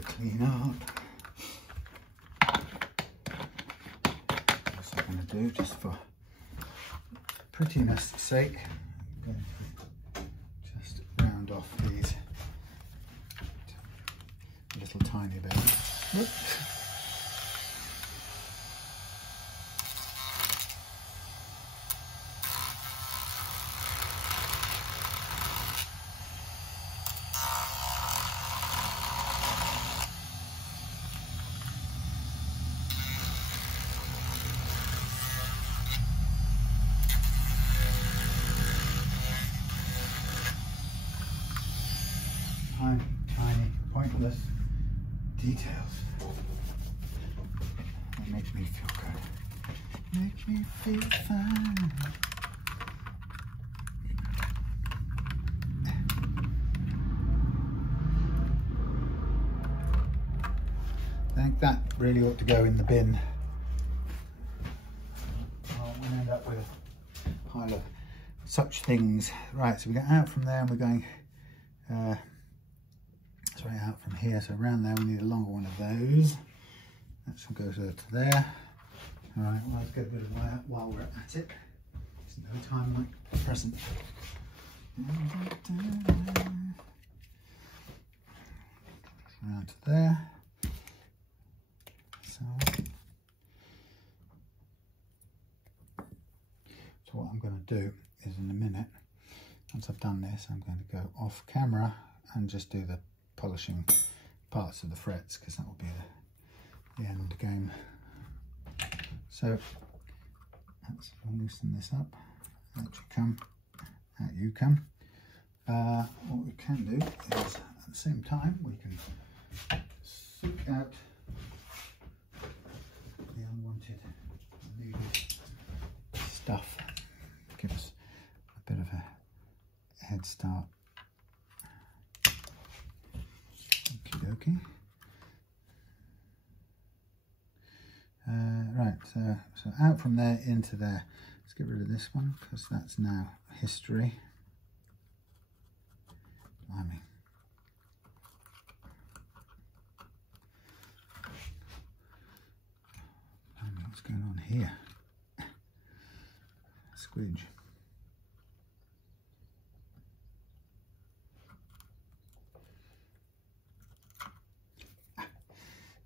to clean up. That's what I'm going to do just for prettiness sake. I'm going to just round off these little tiny bits. Whoops. Tiny, pointless details. That makes me feel good. Makes me feel fine. I think that really ought to go in the bin. We'll end up with a pile of such things. Right, so we get out from there and we're going straight out from here, so around there we need a longer one of those. That shall go to there. Alright, well, let's get a bit of wire while we're at it. There's no time like the present. Around to there. So what I'm going to do is in a minute, once I've done this, I'm going to go off camera and just do the polishing parts of the frets, because that will be the end game. So let's loosen this up. Out you come, out you come. What we can do is at the same time we can suit out the unwanted stuff. Give us a bit of a head start. Okie dokie. Right, so out from there into there. Let's get rid of this one because that's now history. Blimey. What's going on here? Squidge.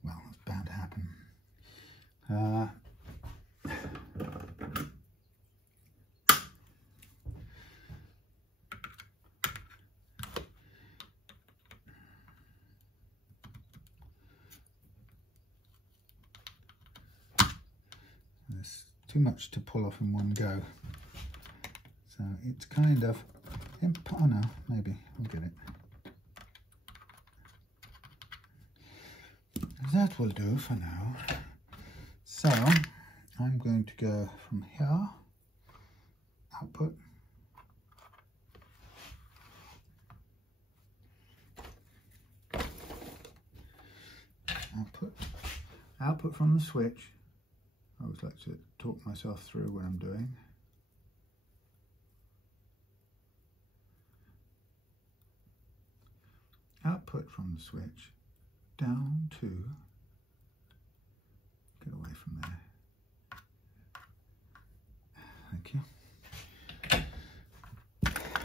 Well, that's bound to happen. There's too much to pull off in one go, so it's kind of, oh no, maybe we'll get it. That will do for now. So I'm going to go from here, output, output from the switch. I always like to talk myself through what I'm doing. Output from the switch down to, get away from there. Thank you.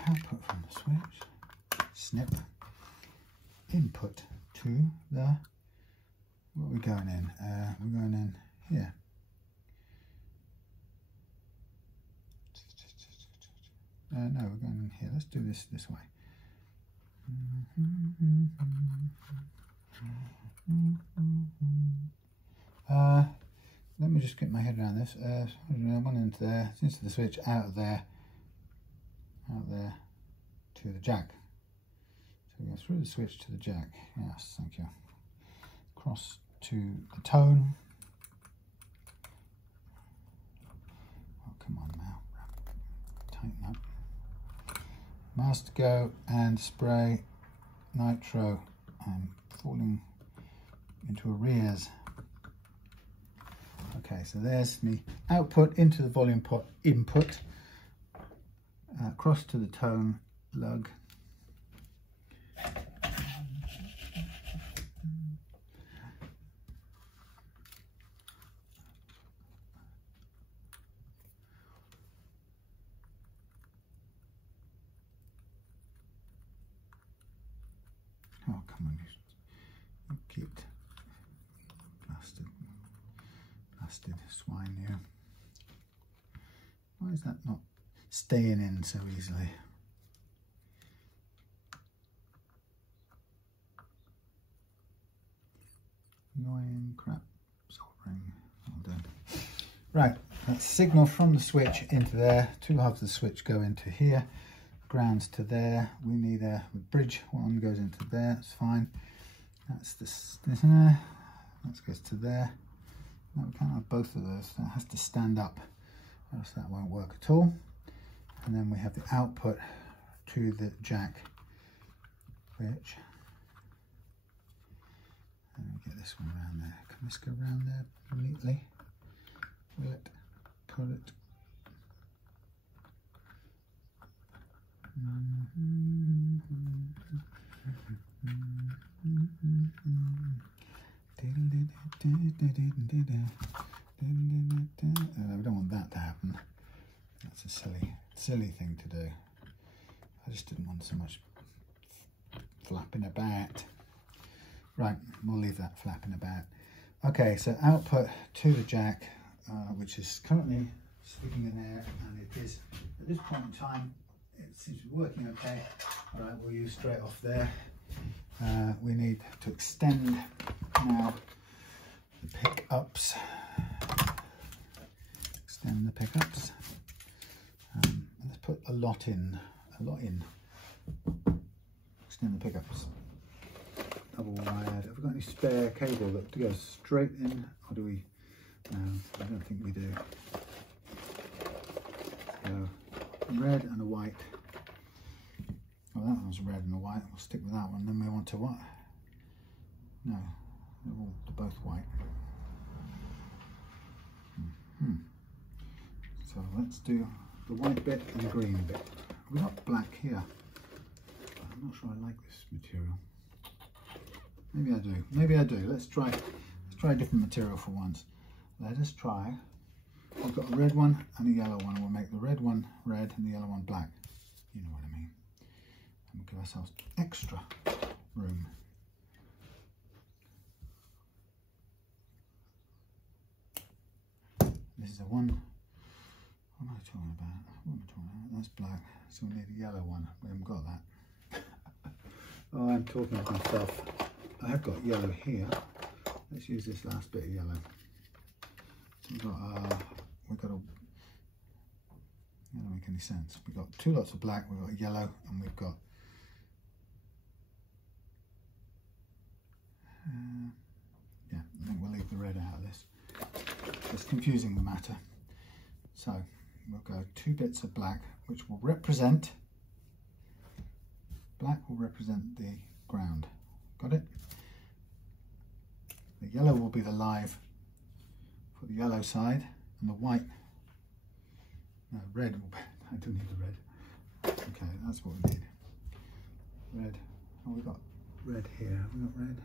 Output from the switch, snip, input to the, what are we going in? We're going in here. No, we're going in here. Let's do this way. Let me just get my head around this. One into there, into the switch, out of there to the jack. So we go through the switch to the jack. Yes, thank you. Across to the tone. Oh, come on now. Tighten up. Master go and spray nitro. I'm falling into arrears. Okay, so there's me output into the volume pot input, across to the tone lug. Oh, come on, you cute bastard swine, you. Why is that not staying in so easily? Annoying crap soldering. Well done. Right, let's signal from the switch into there. Two halves of the switch go into here, grounds to there. We need a bridge, one goes into there, that's fine. That's this there, that goes to there. No, we can't have both of those, that has to stand up, or else that won't work at all. And then we have the output to the jack, which, and we get this one around there. Can this go around there neatly? Will it? Pull it. We don't want that to happen. That's a silly thing to do. I just didn't want so much flapping about. Right, we'll leave that flapping about. Okay, so output to the jack, which is currently sticking in there, and it is at this point in time. It seems to be working okay. All right, we'll use straight off there. We need to extend now the pickups. Extend the pickups. Let's put a lot in. Extend the pickups. Double wired. Have we got any spare cable that goes straight in, or do we? No, I don't think we do. So, red and a white. Oh, that one's red and a white. We'll stick with that one. Then we want to what? No, they're both white. So let's do the white bit and the green bit. We've got black here. I'm not sure I like this material. Maybe I do. Maybe I do. Let's try a different material for once. Let us try. We've got a red one and a yellow one. We'll make the red one red and the yellow one black. You know what I mean. And we'll give ourselves extra room. This is a one. What am I talking about? What am I talking about? That's black. So we need a yellow one. We haven't got that. Oh, I'm talking to myself. I have got yellow here. Let's use this last bit of yellow. So we've got a, that doesn't make any sense. We've got two lots of black, we've got a yellow, and we've got yeah, I think we'll leave the red out of this. It's confusing the matter. So we'll go 2 bits of black, which will represent, black will represent the ground. Got it? The yellow will be the live for the yellow side, and the white, no, red will be, I don't need the red. Okay, that's what we need. Red, oh, we've got red here. Have we got red?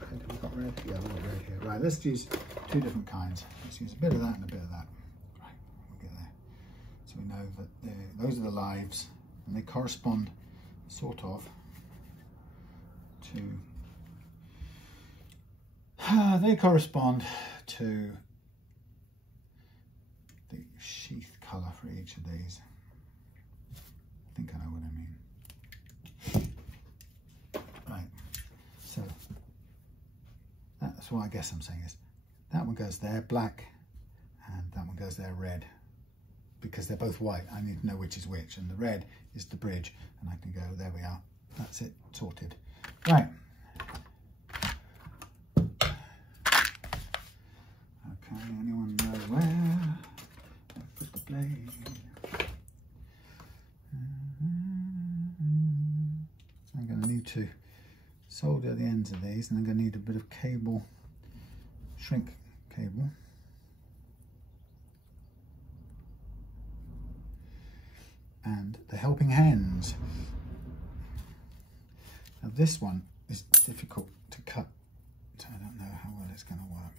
Red, have we got red? Yeah, we've got red here. Right, let's use 2 different kinds. Let's use a bit of that and a bit of that. Right, we'll get there. So we know that those are the lives, and they correspond sort of to, they correspond to the sheath colour for each of these. I think I know what I mean. Right, so that's what I guess I'm saying is that one goes there black and that one goes there red, because they're both white. I need to know which is which, and the red is the bridge, and I can go, there we are, that's it, sorted. Right. Okay, anyone know where I put the blade? So I'm going to need to solder the ends of these, and I'm going to need a bit of cable, shrink cable. And the helping hands. Now this one is difficult to cut, so I don't know how well it's going to work.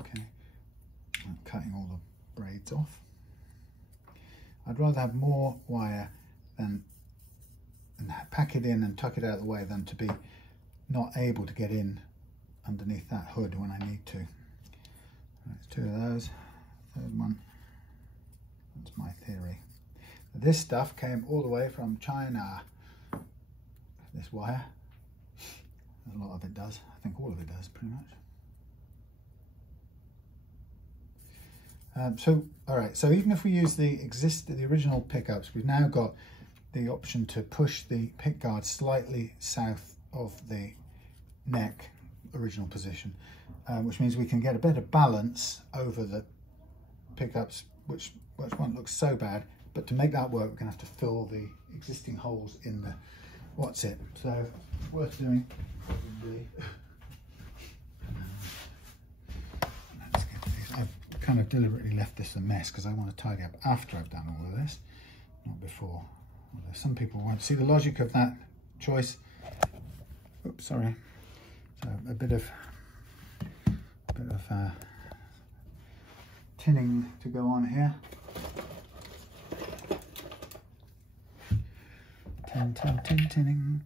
Okay, I'm cutting all the braids off. I'd rather have more wire than and pack it in and tuck it out of the way than to be not able to get in underneath that hood when I need to. That's 2 of those. Third one. That's my theory. This stuff came all the way from China. This wire. A lot of it does. I think all of it does, pretty much. All right. So even if we use the original pickups, we've now got the option to push the pick guard slightly south of the neck original position, which means we can get a better balance over the pickups, which won't look so bad. But to make that work, we're going to have to fill the existing holes in the what's it. So it's worth doing. I've kind of deliberately left this a mess because I want to tidy up after I've done all of this, not before. Although some people won't see the logic of that choice. Oops, sorry. So a bit of tinning to go on here. Tinning.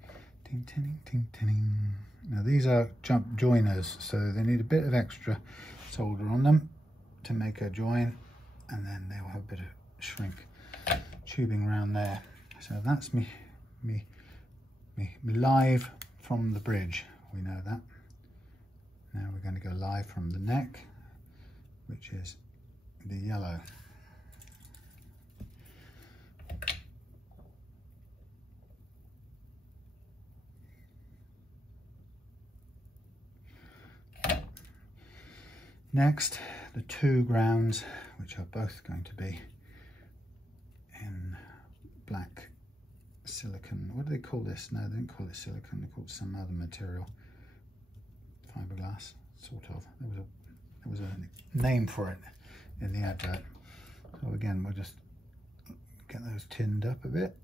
Now these are jump joiners, so they need a bit of extra solder on them to make a join, and then they will have a bit of shrink tubing around there. So that's me live from the bridge. We know that. Now we're going to go live from the neck, which is the yellow. Next, the 2 grounds, which are both going to be in black silicon. What do they call this? No, they didn't call it silicon. They called it some other material. Fiberglass, sort of. There was a name for it in the advert. So again, we'll just get those tinned up a bit.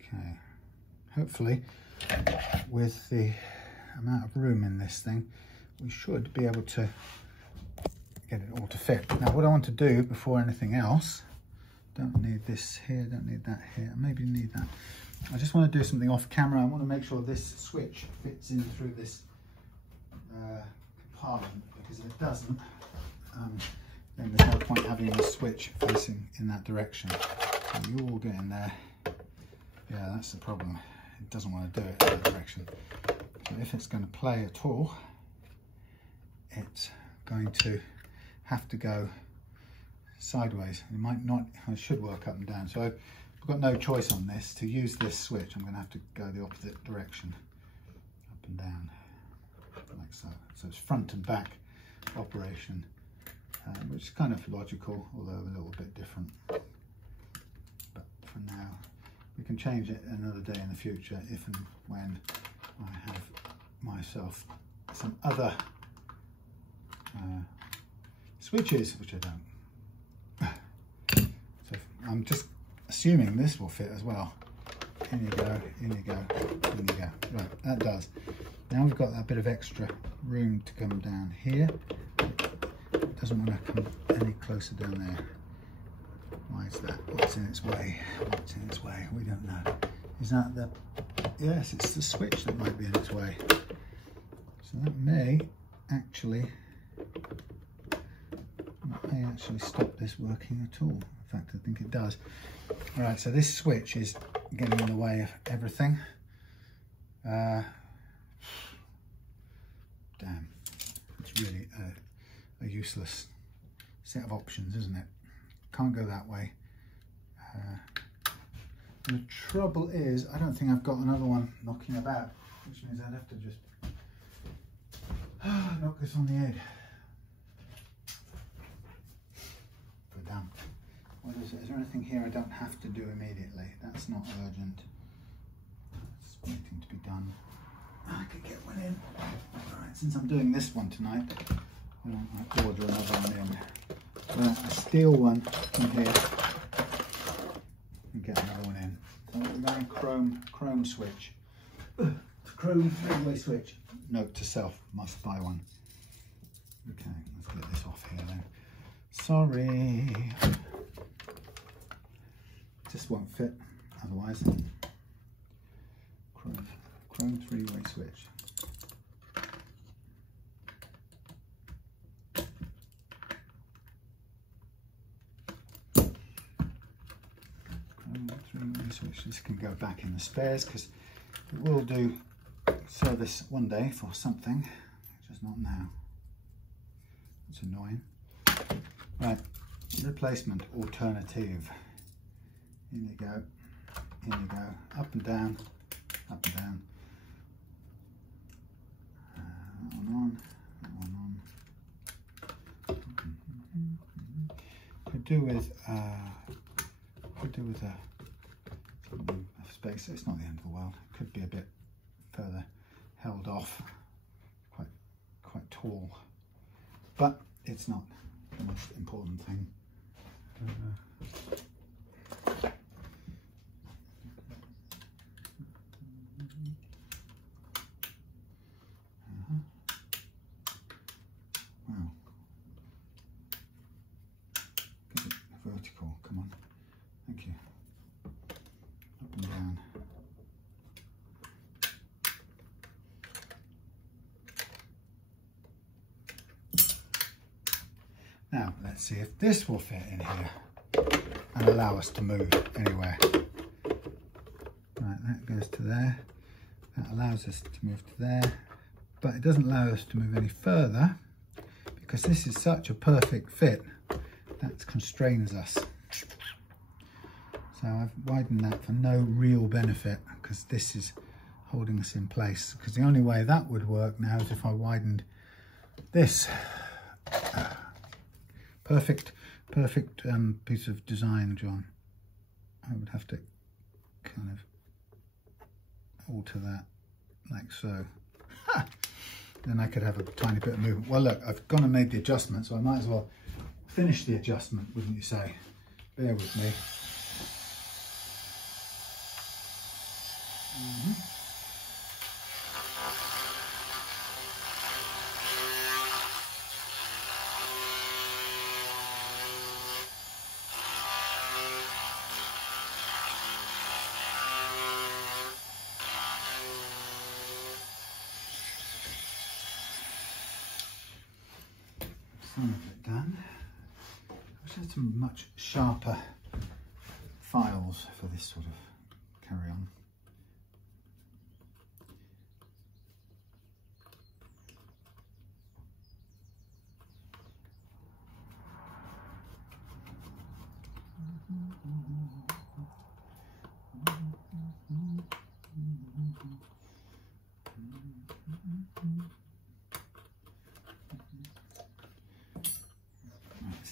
Okay. Hopefully, with the amount of room in this thing, we should be able to get it all to fit. Now, what I want to do before anything else, don't need this here, don't need that here, maybe need that. I just want to do something off camera. I want to make sure this switch fits in through this compartment, because if it doesn't, then there's no point having the switch facing in that direction. So you all get in there. Yeah, that's the problem. It doesn't want to do it in that direction. So if it's going to play at all, it's going to have to go sideways. It might not, it should work up and down. So I've got no choice on this. To use this switch, I'm going to have to go the opposite direction, up and down, like so. So it's front and back operation, which is kind of logical, although a little bit different. But for now, we can change it another day in the future if and when I have myself some other switches, which I don't. So I'm just assuming this will fit as well. In you go, in you go, in you go. Right, that does. Now we've got that bit of extra room to come down here. It doesn't want to come any closer down there. Why is that? What's in its way? What's in its way? We don't know. Is that the... Yes, it's the switch that might be in its way. So that may actually stop this working at all. In fact, I think it does. All right, so this switch is getting in the way of everything. Damn, it's really a useless set of options, isn't it? Can't go that way. The trouble is, I don't think I've got another one knocking about, which means I'd have to just knock this on the head. But damn. What is it? Is there anything here I don't have to do immediately? That's not urgent. It's waiting to be done. I could get one in. Alright, since I'm doing this one tonight, I don't have to order another one in. A steel one from here and get another one in. So we're going chrome switch. Chrome three-way switch. Note to self, must buy one. Okay, let's get this off here then. Sorry. Just won't fit otherwise. Chrome three-way switch. Three-way switch. This can go back in the spares because it will do service one day for something, just not now. It's annoying. Right, replacement alternative. In you go, in you go, up and down, up and down. That one on, that one on. Could do with a space. It's not the end of the world. It could be a bit further held off. Quite tall, but it's not the most important thing. Wow. Get it vertical. Come on. Thank you. Up and down. Now let's see if this will fit in here and allow us to move anywhere. Right, that goes to there. That allows us to move to there, but it doesn't allow us to move any further because this is such a perfect fit that constrains us. So I've widened that for no real benefit because this is holding us in place. Because the only way that would work now is if I widened this. Perfect piece of design, John. I would have to kind of alter that like so. Then I could have a tiny bit of movement. Well, look, I've gone and made the adjustment, so I might as well finish the adjustment, wouldn't you say? Bear with me. Some of it done. I wish I had some much sharper files for this sort of carry on.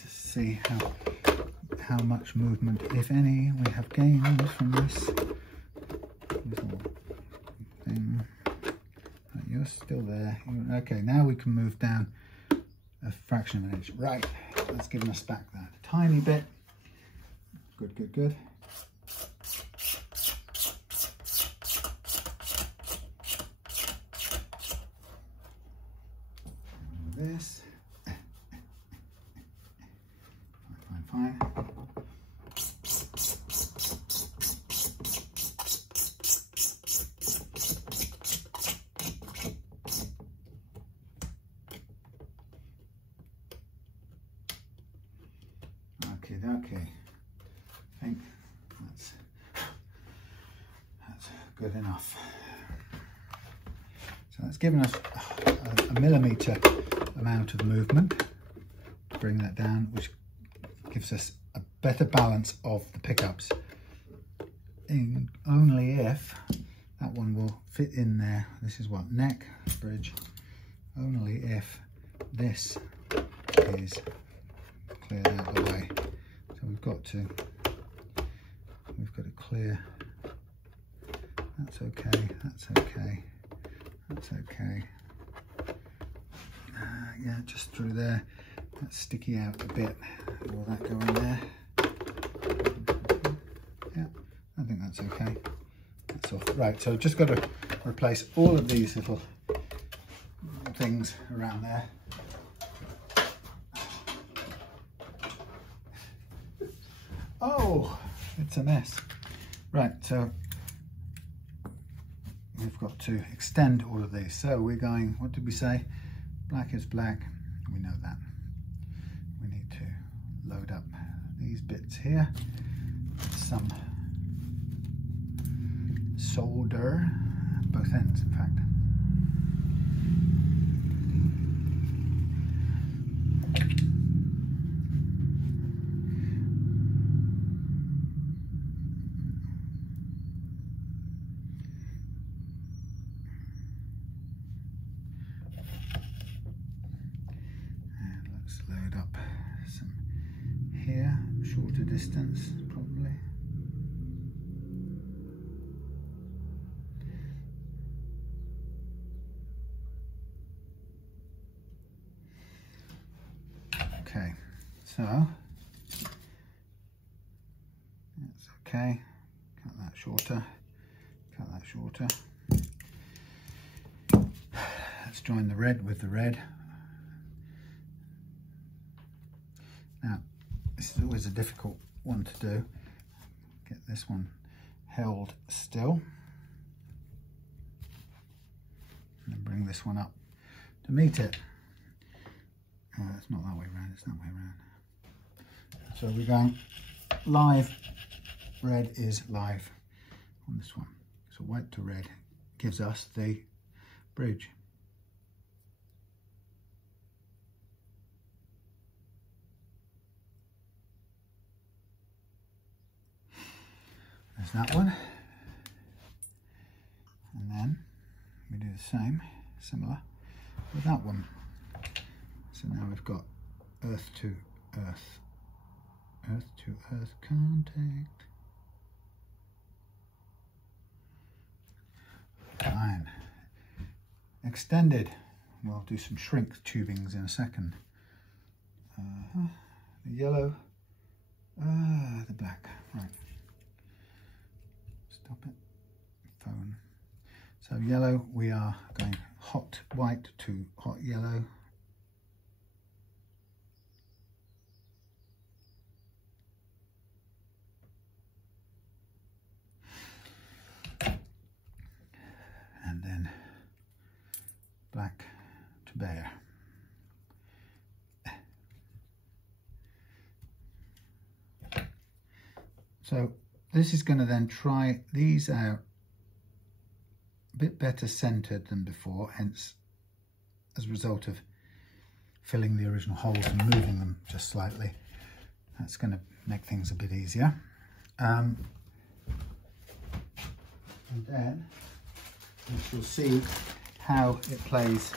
See how much movement, if any, we have gained from this little thing. You're still there. Okay, now we can move down a fraction of an inch. Right, that's given us back that tiny bit. Good, good, good. This. Fine. Okay. I think that's good enough. So that's given us a millimetre amount of movement. Bring that down, which gives us a better balance of the pickups, only if that one will fit in there. This is what, neck, bridge, only if this is cleared out of the way. So we've got to clear, that's okay, that's okay, that's okay. Yeah, just through there. That's sticky out a bit. Will that go in there? Yeah, I think that's okay. That's off. Right, so just got to replace all of these little things around there. Oh, it's a mess. Right, so we've got to extend all of these. So we're going, what did we say? Black is black, we know that. We need to load up these bits here, some solder, both ends in fact. Load up some here, shorter distance probably. Okay, so that's okay. Cut that shorter, cut that shorter. Let's join the red with the red. Now, this is always a difficult one to do. Get this one held still. And bring this one up to meet it. It's not that way around, it's that way around. So we're going live, red is live on this one. So white to red gives us the bridge. There's that one, and then we do the same, similar with that one. So now we've got earth to earth, earth to earth contact. Fine. Extended. We'll do some shrink tubings in a second. The yellow, the black, right. Stop it, phone. So yellow, we are going hot white to hot yellow. And then black to bare. So this is going to then try these out a bit better centered than before, hence as a result of filling the original holes and moving them just slightly. That's going to make things a bit easier. And then we shall see how it plays.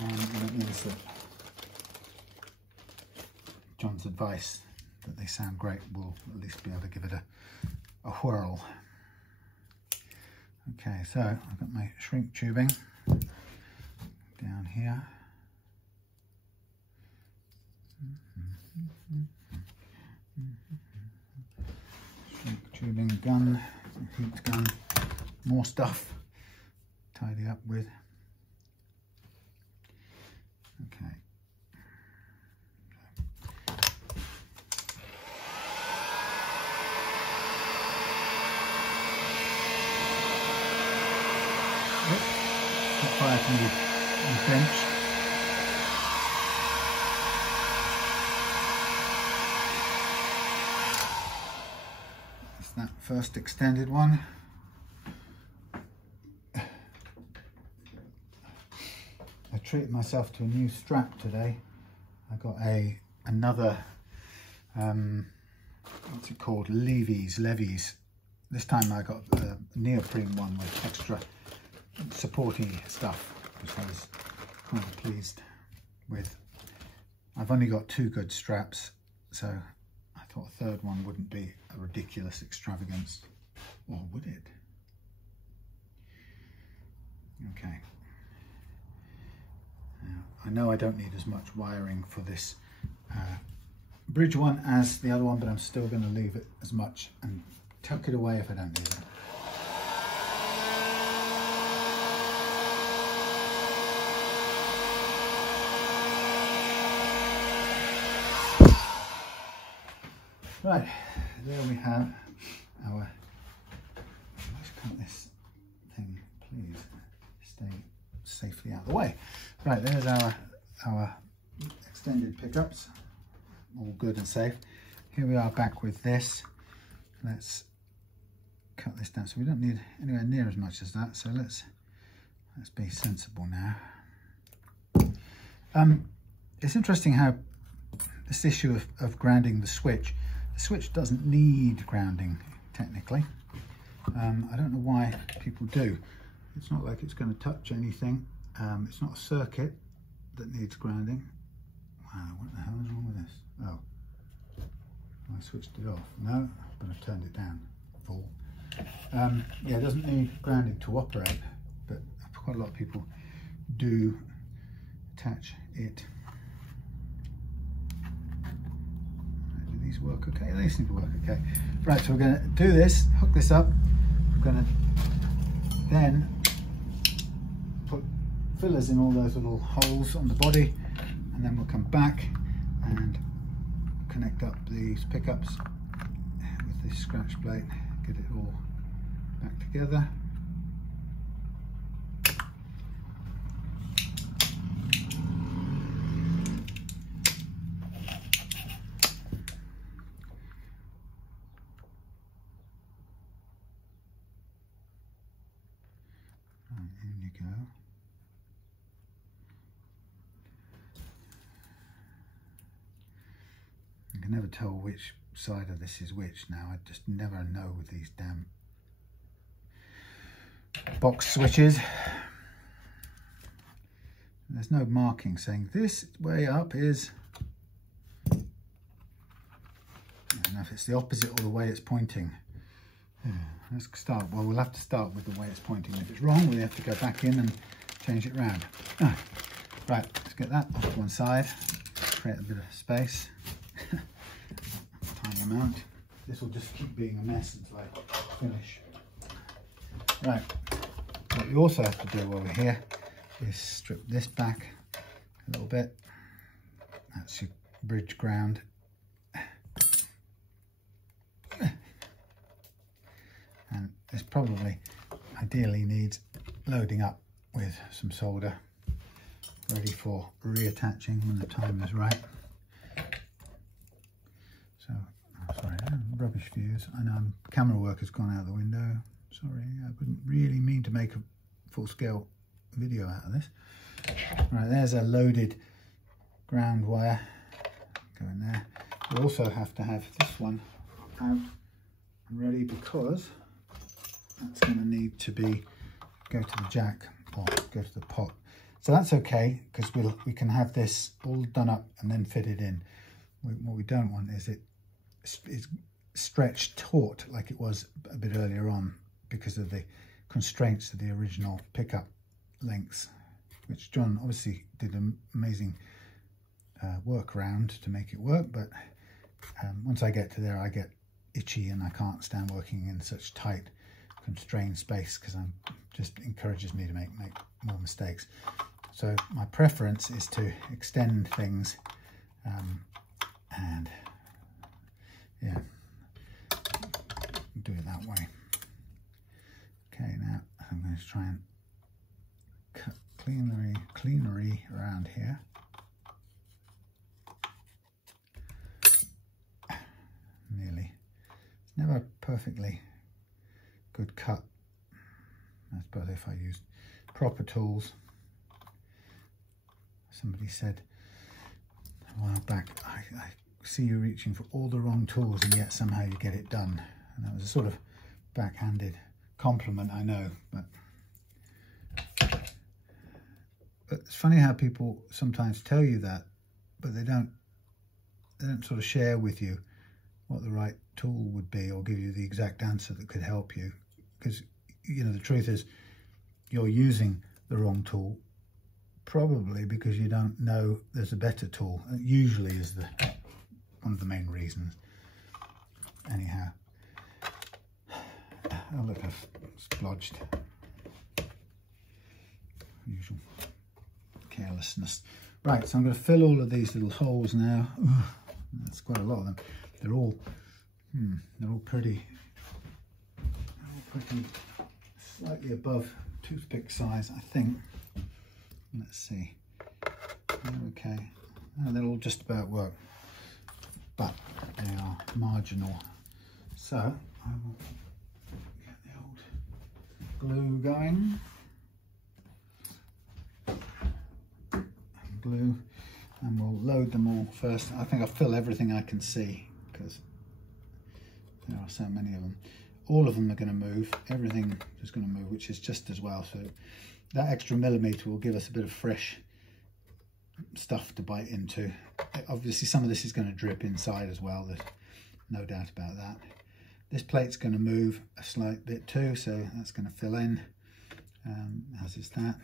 It means that John's advice that they sound great, we'll at least be able to give it a whirl. Okay, so I've got my shrink tubing down here. Shrink tubing gun, heat gun, more stuff to tidy up with. Okay. Fire from the bench. It's that first extended one. I treated myself to a new strap today. I got another what's it called? Levies. This time I got a neoprene one with extra supporty stuff, which I was kind of pleased with. I've only got 2 good straps, so I thought a third one wouldn't be a ridiculous extravagance, or would it? Okay. Now, I know I don't need as much wiring for this bridge one as the other one, but I'm still going to leave it as much and tuck it away if I don't need it. Right, there we have our, let's cut this thing, please stay safely out of the way. Right, there's our extended pickups, all good and safe. Here we are back with this. Let's cut this down, so we don't need anywhere near as much as that, so let's be sensible now. It's interesting how this issue of grounding the switch doesn't need grounding technically. I don't know why people do. It's not like it's going to touch anything. It's not a circuit that needs grounding. Wow, what the hell is wrong with this? Oh, I switched it off. No, but I turned it down full. Yeah, it doesn't need grounding to operate, but quite a lot of people do attach it. Do these work okay? They seem to work okay. Right, so we're going to do this, hook this up. We're going to then put fillers in all those little holes on the body, and then we'll come back and connect up these pickups with this scratch plate, get it all back together. In you go. I can never tell which side of this is which now. I just never know with these damn box switches. There's no marking saying this way up is, I don't know if it's the opposite or the way it's pointing. Let's start. Well, we'll have to start with the way it's pointing. If it's wrong, we'll have to go back in and change it round. Right, let's get that off to one side, create a bit of space. Tiny amount. This will just keep being a mess until I finish. Right, what you also have to do while we're here is strip this back a little bit. That's your bridge ground. And this probably ideally needs loading up with some solder, ready for reattaching when the time is right. So, sorry, rubbish views. I know camera work has gone out the window. Sorry, I wouldn't really mean to make a full-scale video out of this. Right, there's a loaded ground wire going there. You also have to have this one out and ready, because that's going to need to go to the jack or go to the pot. So that's okay, because we can have this all done up and then fit it in. What we don't want is it's stretched taut like it was a bit earlier on, because of the constraints of the original pickup lengths, which John obviously did an amazing work around to make it work. But once I get to there, I get itchy and I can't stand working in such tight constrained space, because I'm just encourages me to make more mistakes. So my preference is to extend things and yeah, do it that way. Okay, now I'm going to try and cut cleanery around here. Nearly. It's never a perfectly good cut. I suppose if I used proper tools. Somebody said a while back, I see you reaching for all the wrong tools and yet somehow you get it done. And that was a sort of backhanded compliment, I know, but it's funny how people sometimes tell you that, but they don't sort of share with you what the right tool would be, or give you the exact answer that could help you. Because, you know, the truth is you're using the wrong tool, probably because you don't know there's a better tool. It usually is one of the main reasons. Anyhow, oh look, I've splodged. Usual carelessness. Right, so I'm going to fill all of these little holes now. That's quite a lot of them. They're all They're all pretty slightly above toothpick size, I think. Let's see. Okay, they'll all just about work, but they are marginal. So I will get the old glue going. Glue, and we'll load them all first. I think I'll fill everything I can see because there are so many of them. All of them are going to move. Everything is going to move, which is just as well. So that extra millimetre will give us a bit of fresh stuff to bite into. Obviously some of this is going to drip inside as well, there's no doubt about that. This plate's going to move a slight bit too, so that's going to fill in, as is that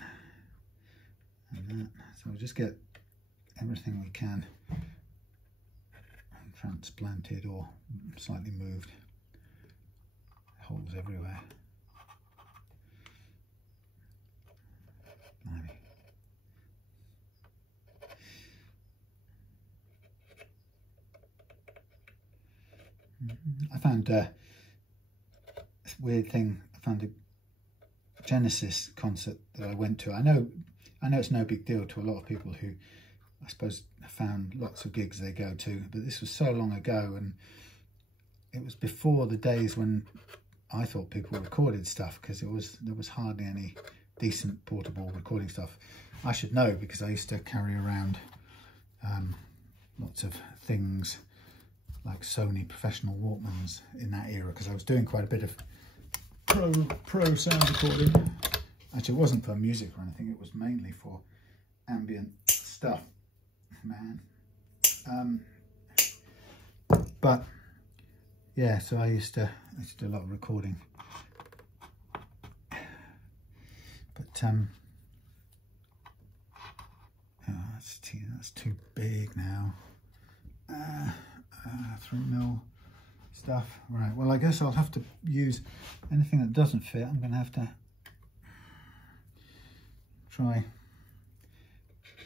and that. So we'll just get everything we can transplanted or slightly moved. Holes everywhere. Blimey. I found this weird thing. I found a Genesis concert that I went to. I know it's no big deal to a lot of people who, I suppose, have found lots of gigs they go to, but this was so long ago, and it was before the days when I thought people recorded stuff, because there was hardly any decent portable recording stuff. I should know because I used to carry around lots of things like Sony professional Walkmans in that era, because I was doing quite a bit of pro sound recording. Actually, it wasn't for music or anything, it was mainly for ambient stuff, man. But yeah, so I used to do a lot of recording. But oh, that's too big now. 3mm stuff. Right, well, I guess I'll have to use anything that doesn't fit. I'm going to have to try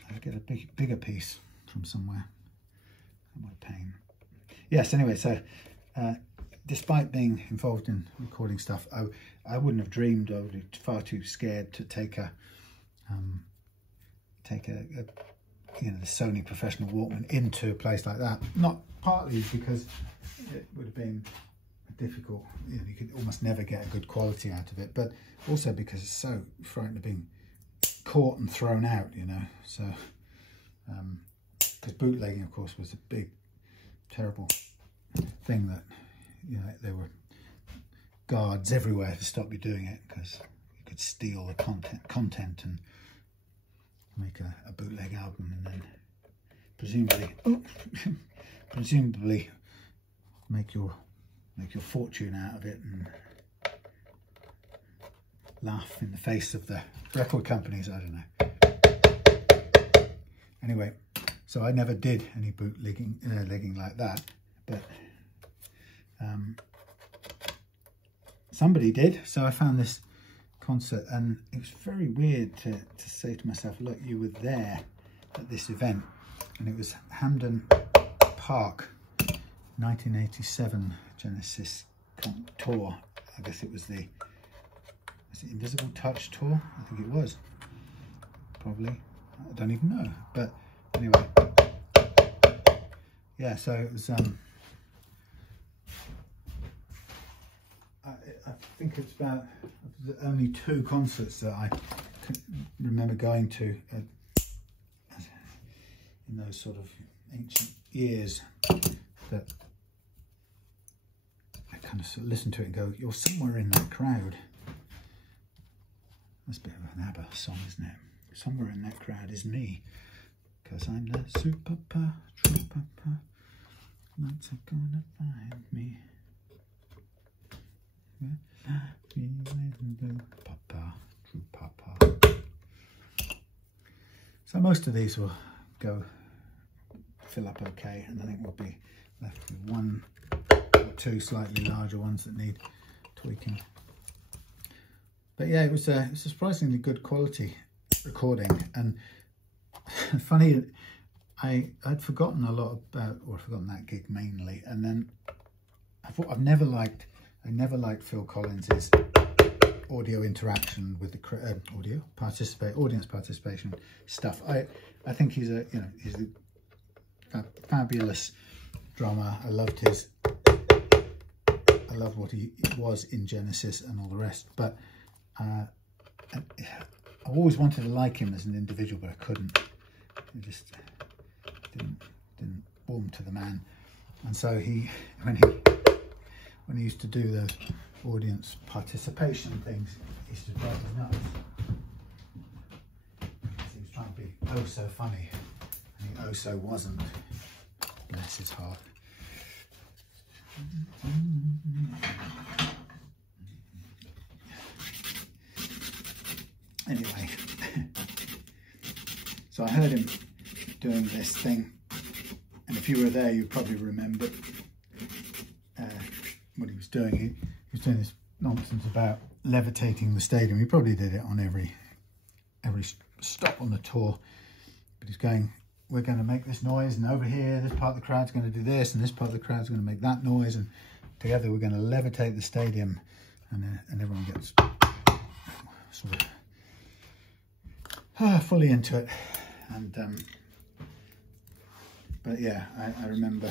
and get a bigger piece from somewhere. My pain. Yes, anyway, so despite being involved in recording stuff, I wouldn't have dreamed. I would be far too scared to take a you know, the Sony professional Walkman into a place like that. Not partly because it would have been difficult, you know, you could almost never get a good quality out of it, but also because it's so frightened of being caught and thrown out, you know. So because bootlegging, of course, was a big terrible thing that, you know, there were guards everywhere to stop you doing it, because you could steal the content and make a bootleg album, and then presumably make your fortune out of it and laugh in the face of the record companies. I don't know. Anyway, so I never did any bootlegging legging like that, but somebody did. So I found this concert, and it was very weird to say to myself, look, you were there at this event, and it was Hampden Park 1987 Genesis tour. I guess it was the Invisible Touch tour. I think it was, probably. I don't even know, but anyway, yeah, so it was I think it's about the only 2 concerts that I remember going to in those sort of ancient years, that I kind of sort of listen to it and go, you're somewhere in that crowd. That's a bit of an ABBA song, isn't it? Somewhere in that crowd is me, because I'm the super trooper. Lights are gonna find me. So most of these will fill up okay, and I think we'll be left with 1 or 2 slightly larger ones that need tweaking. But yeah, it was a surprisingly good quality recording, and funny, I'd forgotten a lot about, or forgotten that gig mainly, and then I never liked Phil Collins's audio interaction with the audience participation stuff. I think he's a fabulous drummer. I loved what he was in Genesis and all the rest, but I always wanted to like him as an individual, but I couldn't. I just didn't warm to the man. And so when he used to do those audience participation things, he used to drive me nuts. He was trying to be oh so funny, and he oh so wasn't. Bless his heart. Anyway, so I heard him doing this thing, and if you were there, you probably remember what he was doing. He was doing this nonsense about levitating the stadium. He probably did it on every stop on the tour, but he's going, we're going to make this noise, and over here this part of the crowd's going to do this, and this part of the crowd's going to make that noise, and together we're going to levitate the stadium, and everyone gets sort of fully into it. And but yeah, I remember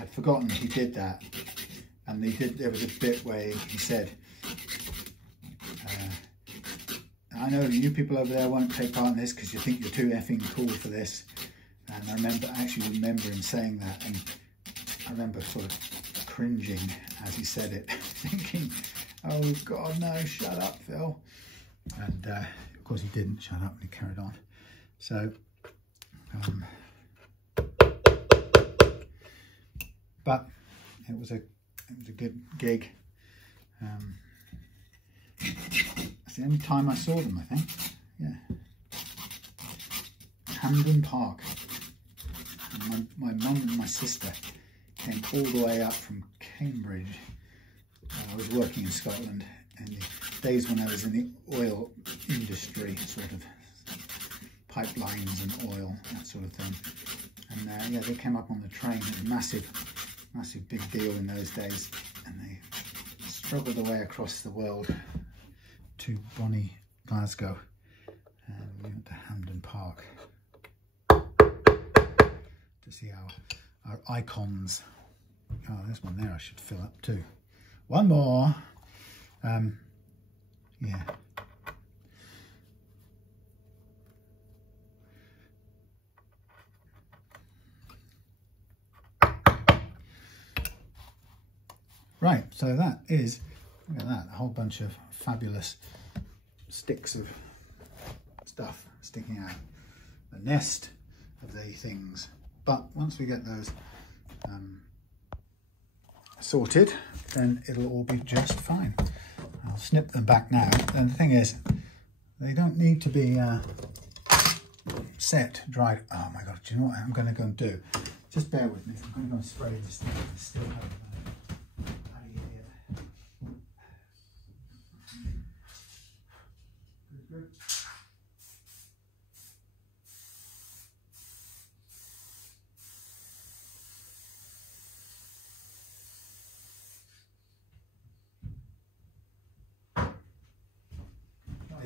I'd forgotten he did that, and there was a bit where he said, I know you people over there won't take part in this because you think you're too effing cool for this. And I actually remember him saying that, and I remember sort of cringing as he said it, thinking, oh God, no, shut up, Phil. And of course he didn't shut up, and he carried on. So, but it was a good gig. That's the only time I saw them, I think. Yeah. Hampden Park. And my mum and my sister came all the way up from Cambridge. I was working in Scotland in the days when I was in the oil industry, sort of pipelines and oil, that sort of thing. And yeah, they came up on the train. It was a massive big deal in those days. And they struggled their way across the world to bonny Glasgow, and we went to Hampden Park to see our icons. Oh, there's one there I should fill up too. One more. Yeah. Right, so that is, look at that, a whole bunch of fabulous sticks of stuff sticking out. The nest of the things. But once we get those sorted, then it'll all be just fine. I'll snip them back now. And the thing is, they don't need to be set, dried. Oh my God, do you know what I'm going to go and do? Just bear with me. I'm going to go and spray this thing. Still have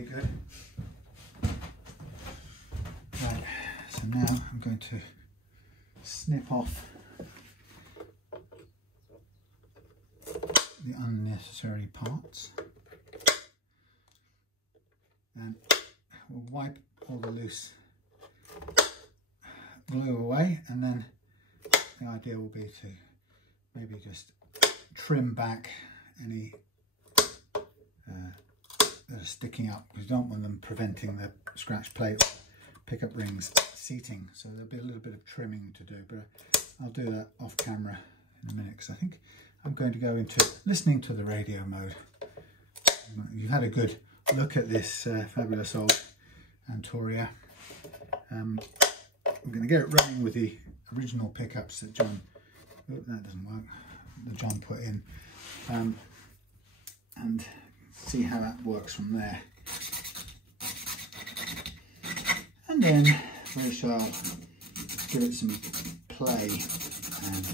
good. Right, so now I'm going to snip off the unnecessary parts, and we'll wipe all the loose glue away, and then the idea will be to maybe just trim back any that are sticking up. We don't want them preventing the scratch plate pickup rings seating, so there'll be a little bit of trimming to do, but I'll do that off camera in a minute, because I think I'm going to go into listening to the radio mode. You've had a good look at this fabulous old Antoria. I'm going to get it running with the original pickups that John, oh, that doesn't work, that John put in, and see how that works from there. And then we shall give it some play and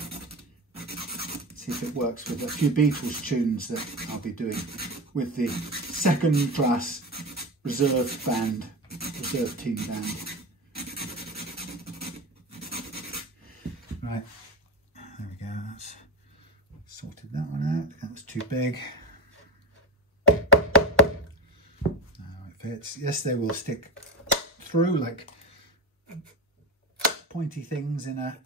see if it works with a few Beatles tunes that I'll be doing with the second class reserve team band. Right, there we go, that's sorted that one out. That was too big. Now it fits. Yes, they will stick through like pointy things in a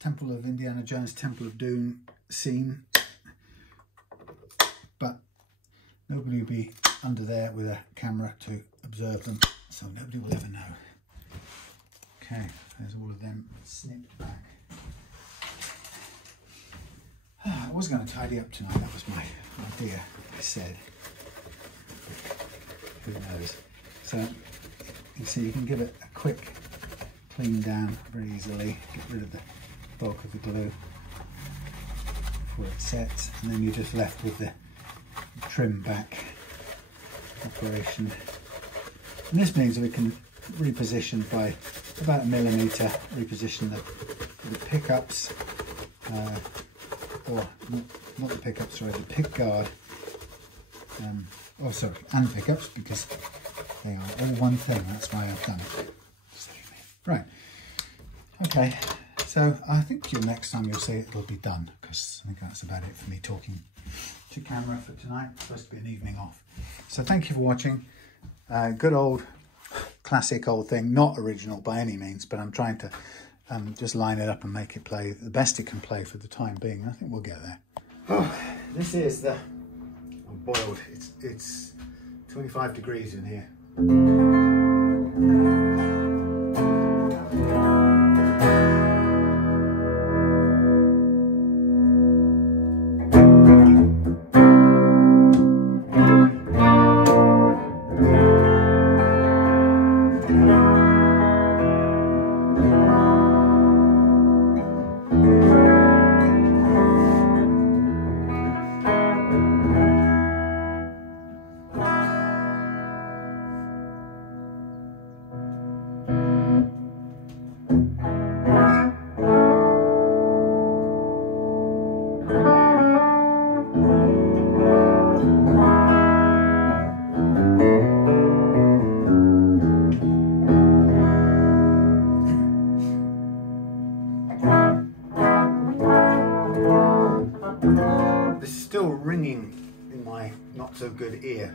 Temple of Indiana Jones, Temple of Doom scene, but nobody will be under there with a camera to observe them, so nobody will ever know. Okay, there's all of them snipped back. I was going to tidy up tonight, that was my idea, I said. Who knows? So you see, you can give it a quick clean down very easily, get rid of the bulk of the glue before it sets, and then you're just left with the trim back operation. And this means that we can reposition by about 1 millimeter, reposition the pickups, or not the pickups, sorry, the pick guard, and pickups, because they are all one thing, that's why I've done it. Right, okay, so I think next time you'll see it'll be done, because I think that's about it for me talking to camera for tonight. It's supposed to be an evening off. So thank you for watching. Good old classic old thing, not original by any means, but I'm trying to just line it up and make it play the best it can play for the time being. I think we'll get there. Oh, this is the, I'm boiled, it's 25 degrees in here. Still ringing in my not so good ear.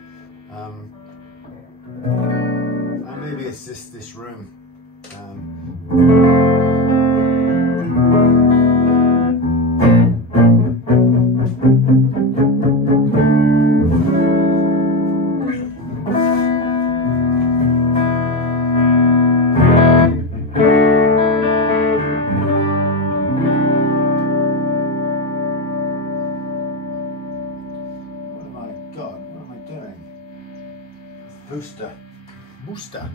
Maybe it's just this room. Booster.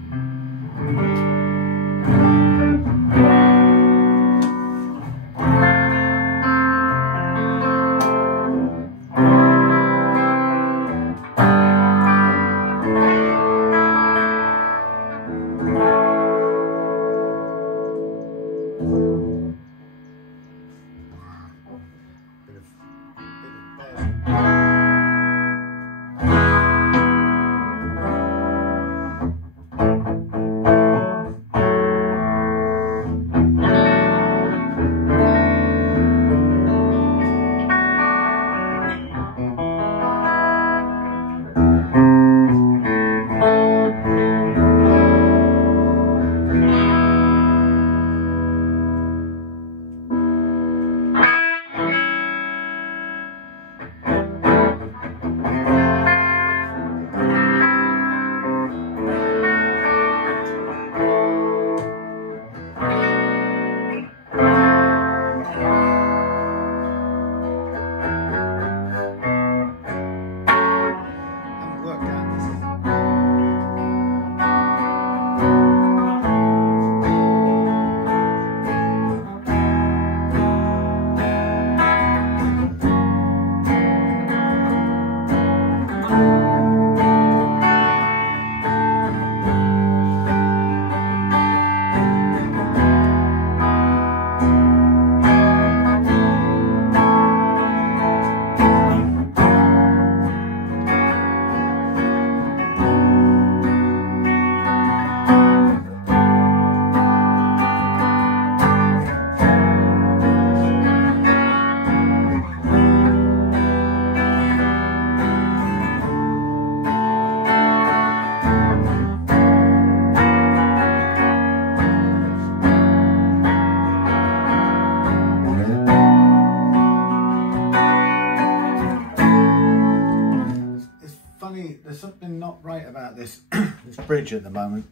bridge at the moment.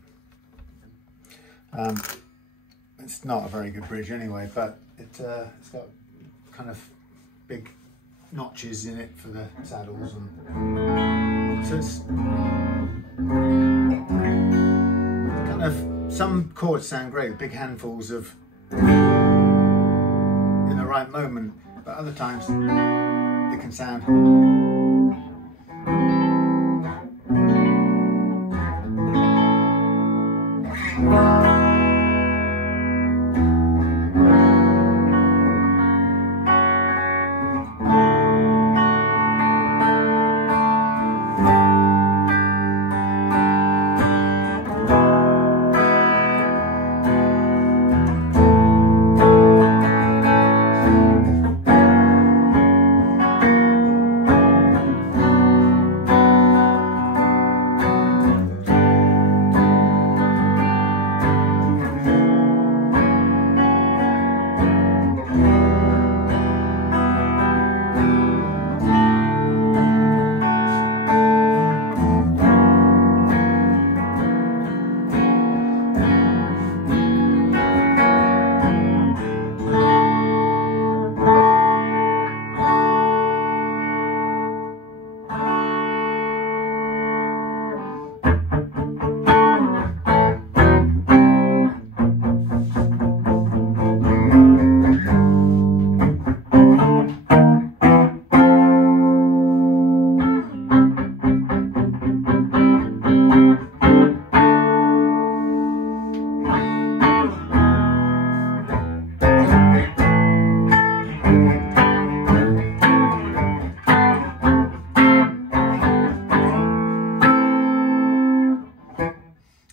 It's not a very good bridge anyway, but it's got kind of big notches in it for the saddles, and so it's kind of, some chords sound great, big handfuls of in the right moment, but other times it can sound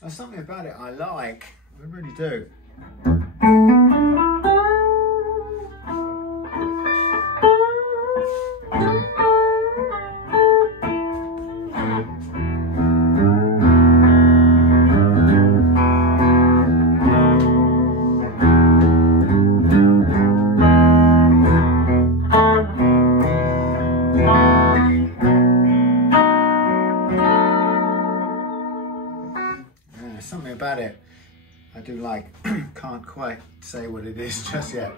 something about it I like, I really do. Something about it I do like. Can't quite say what it is just yet.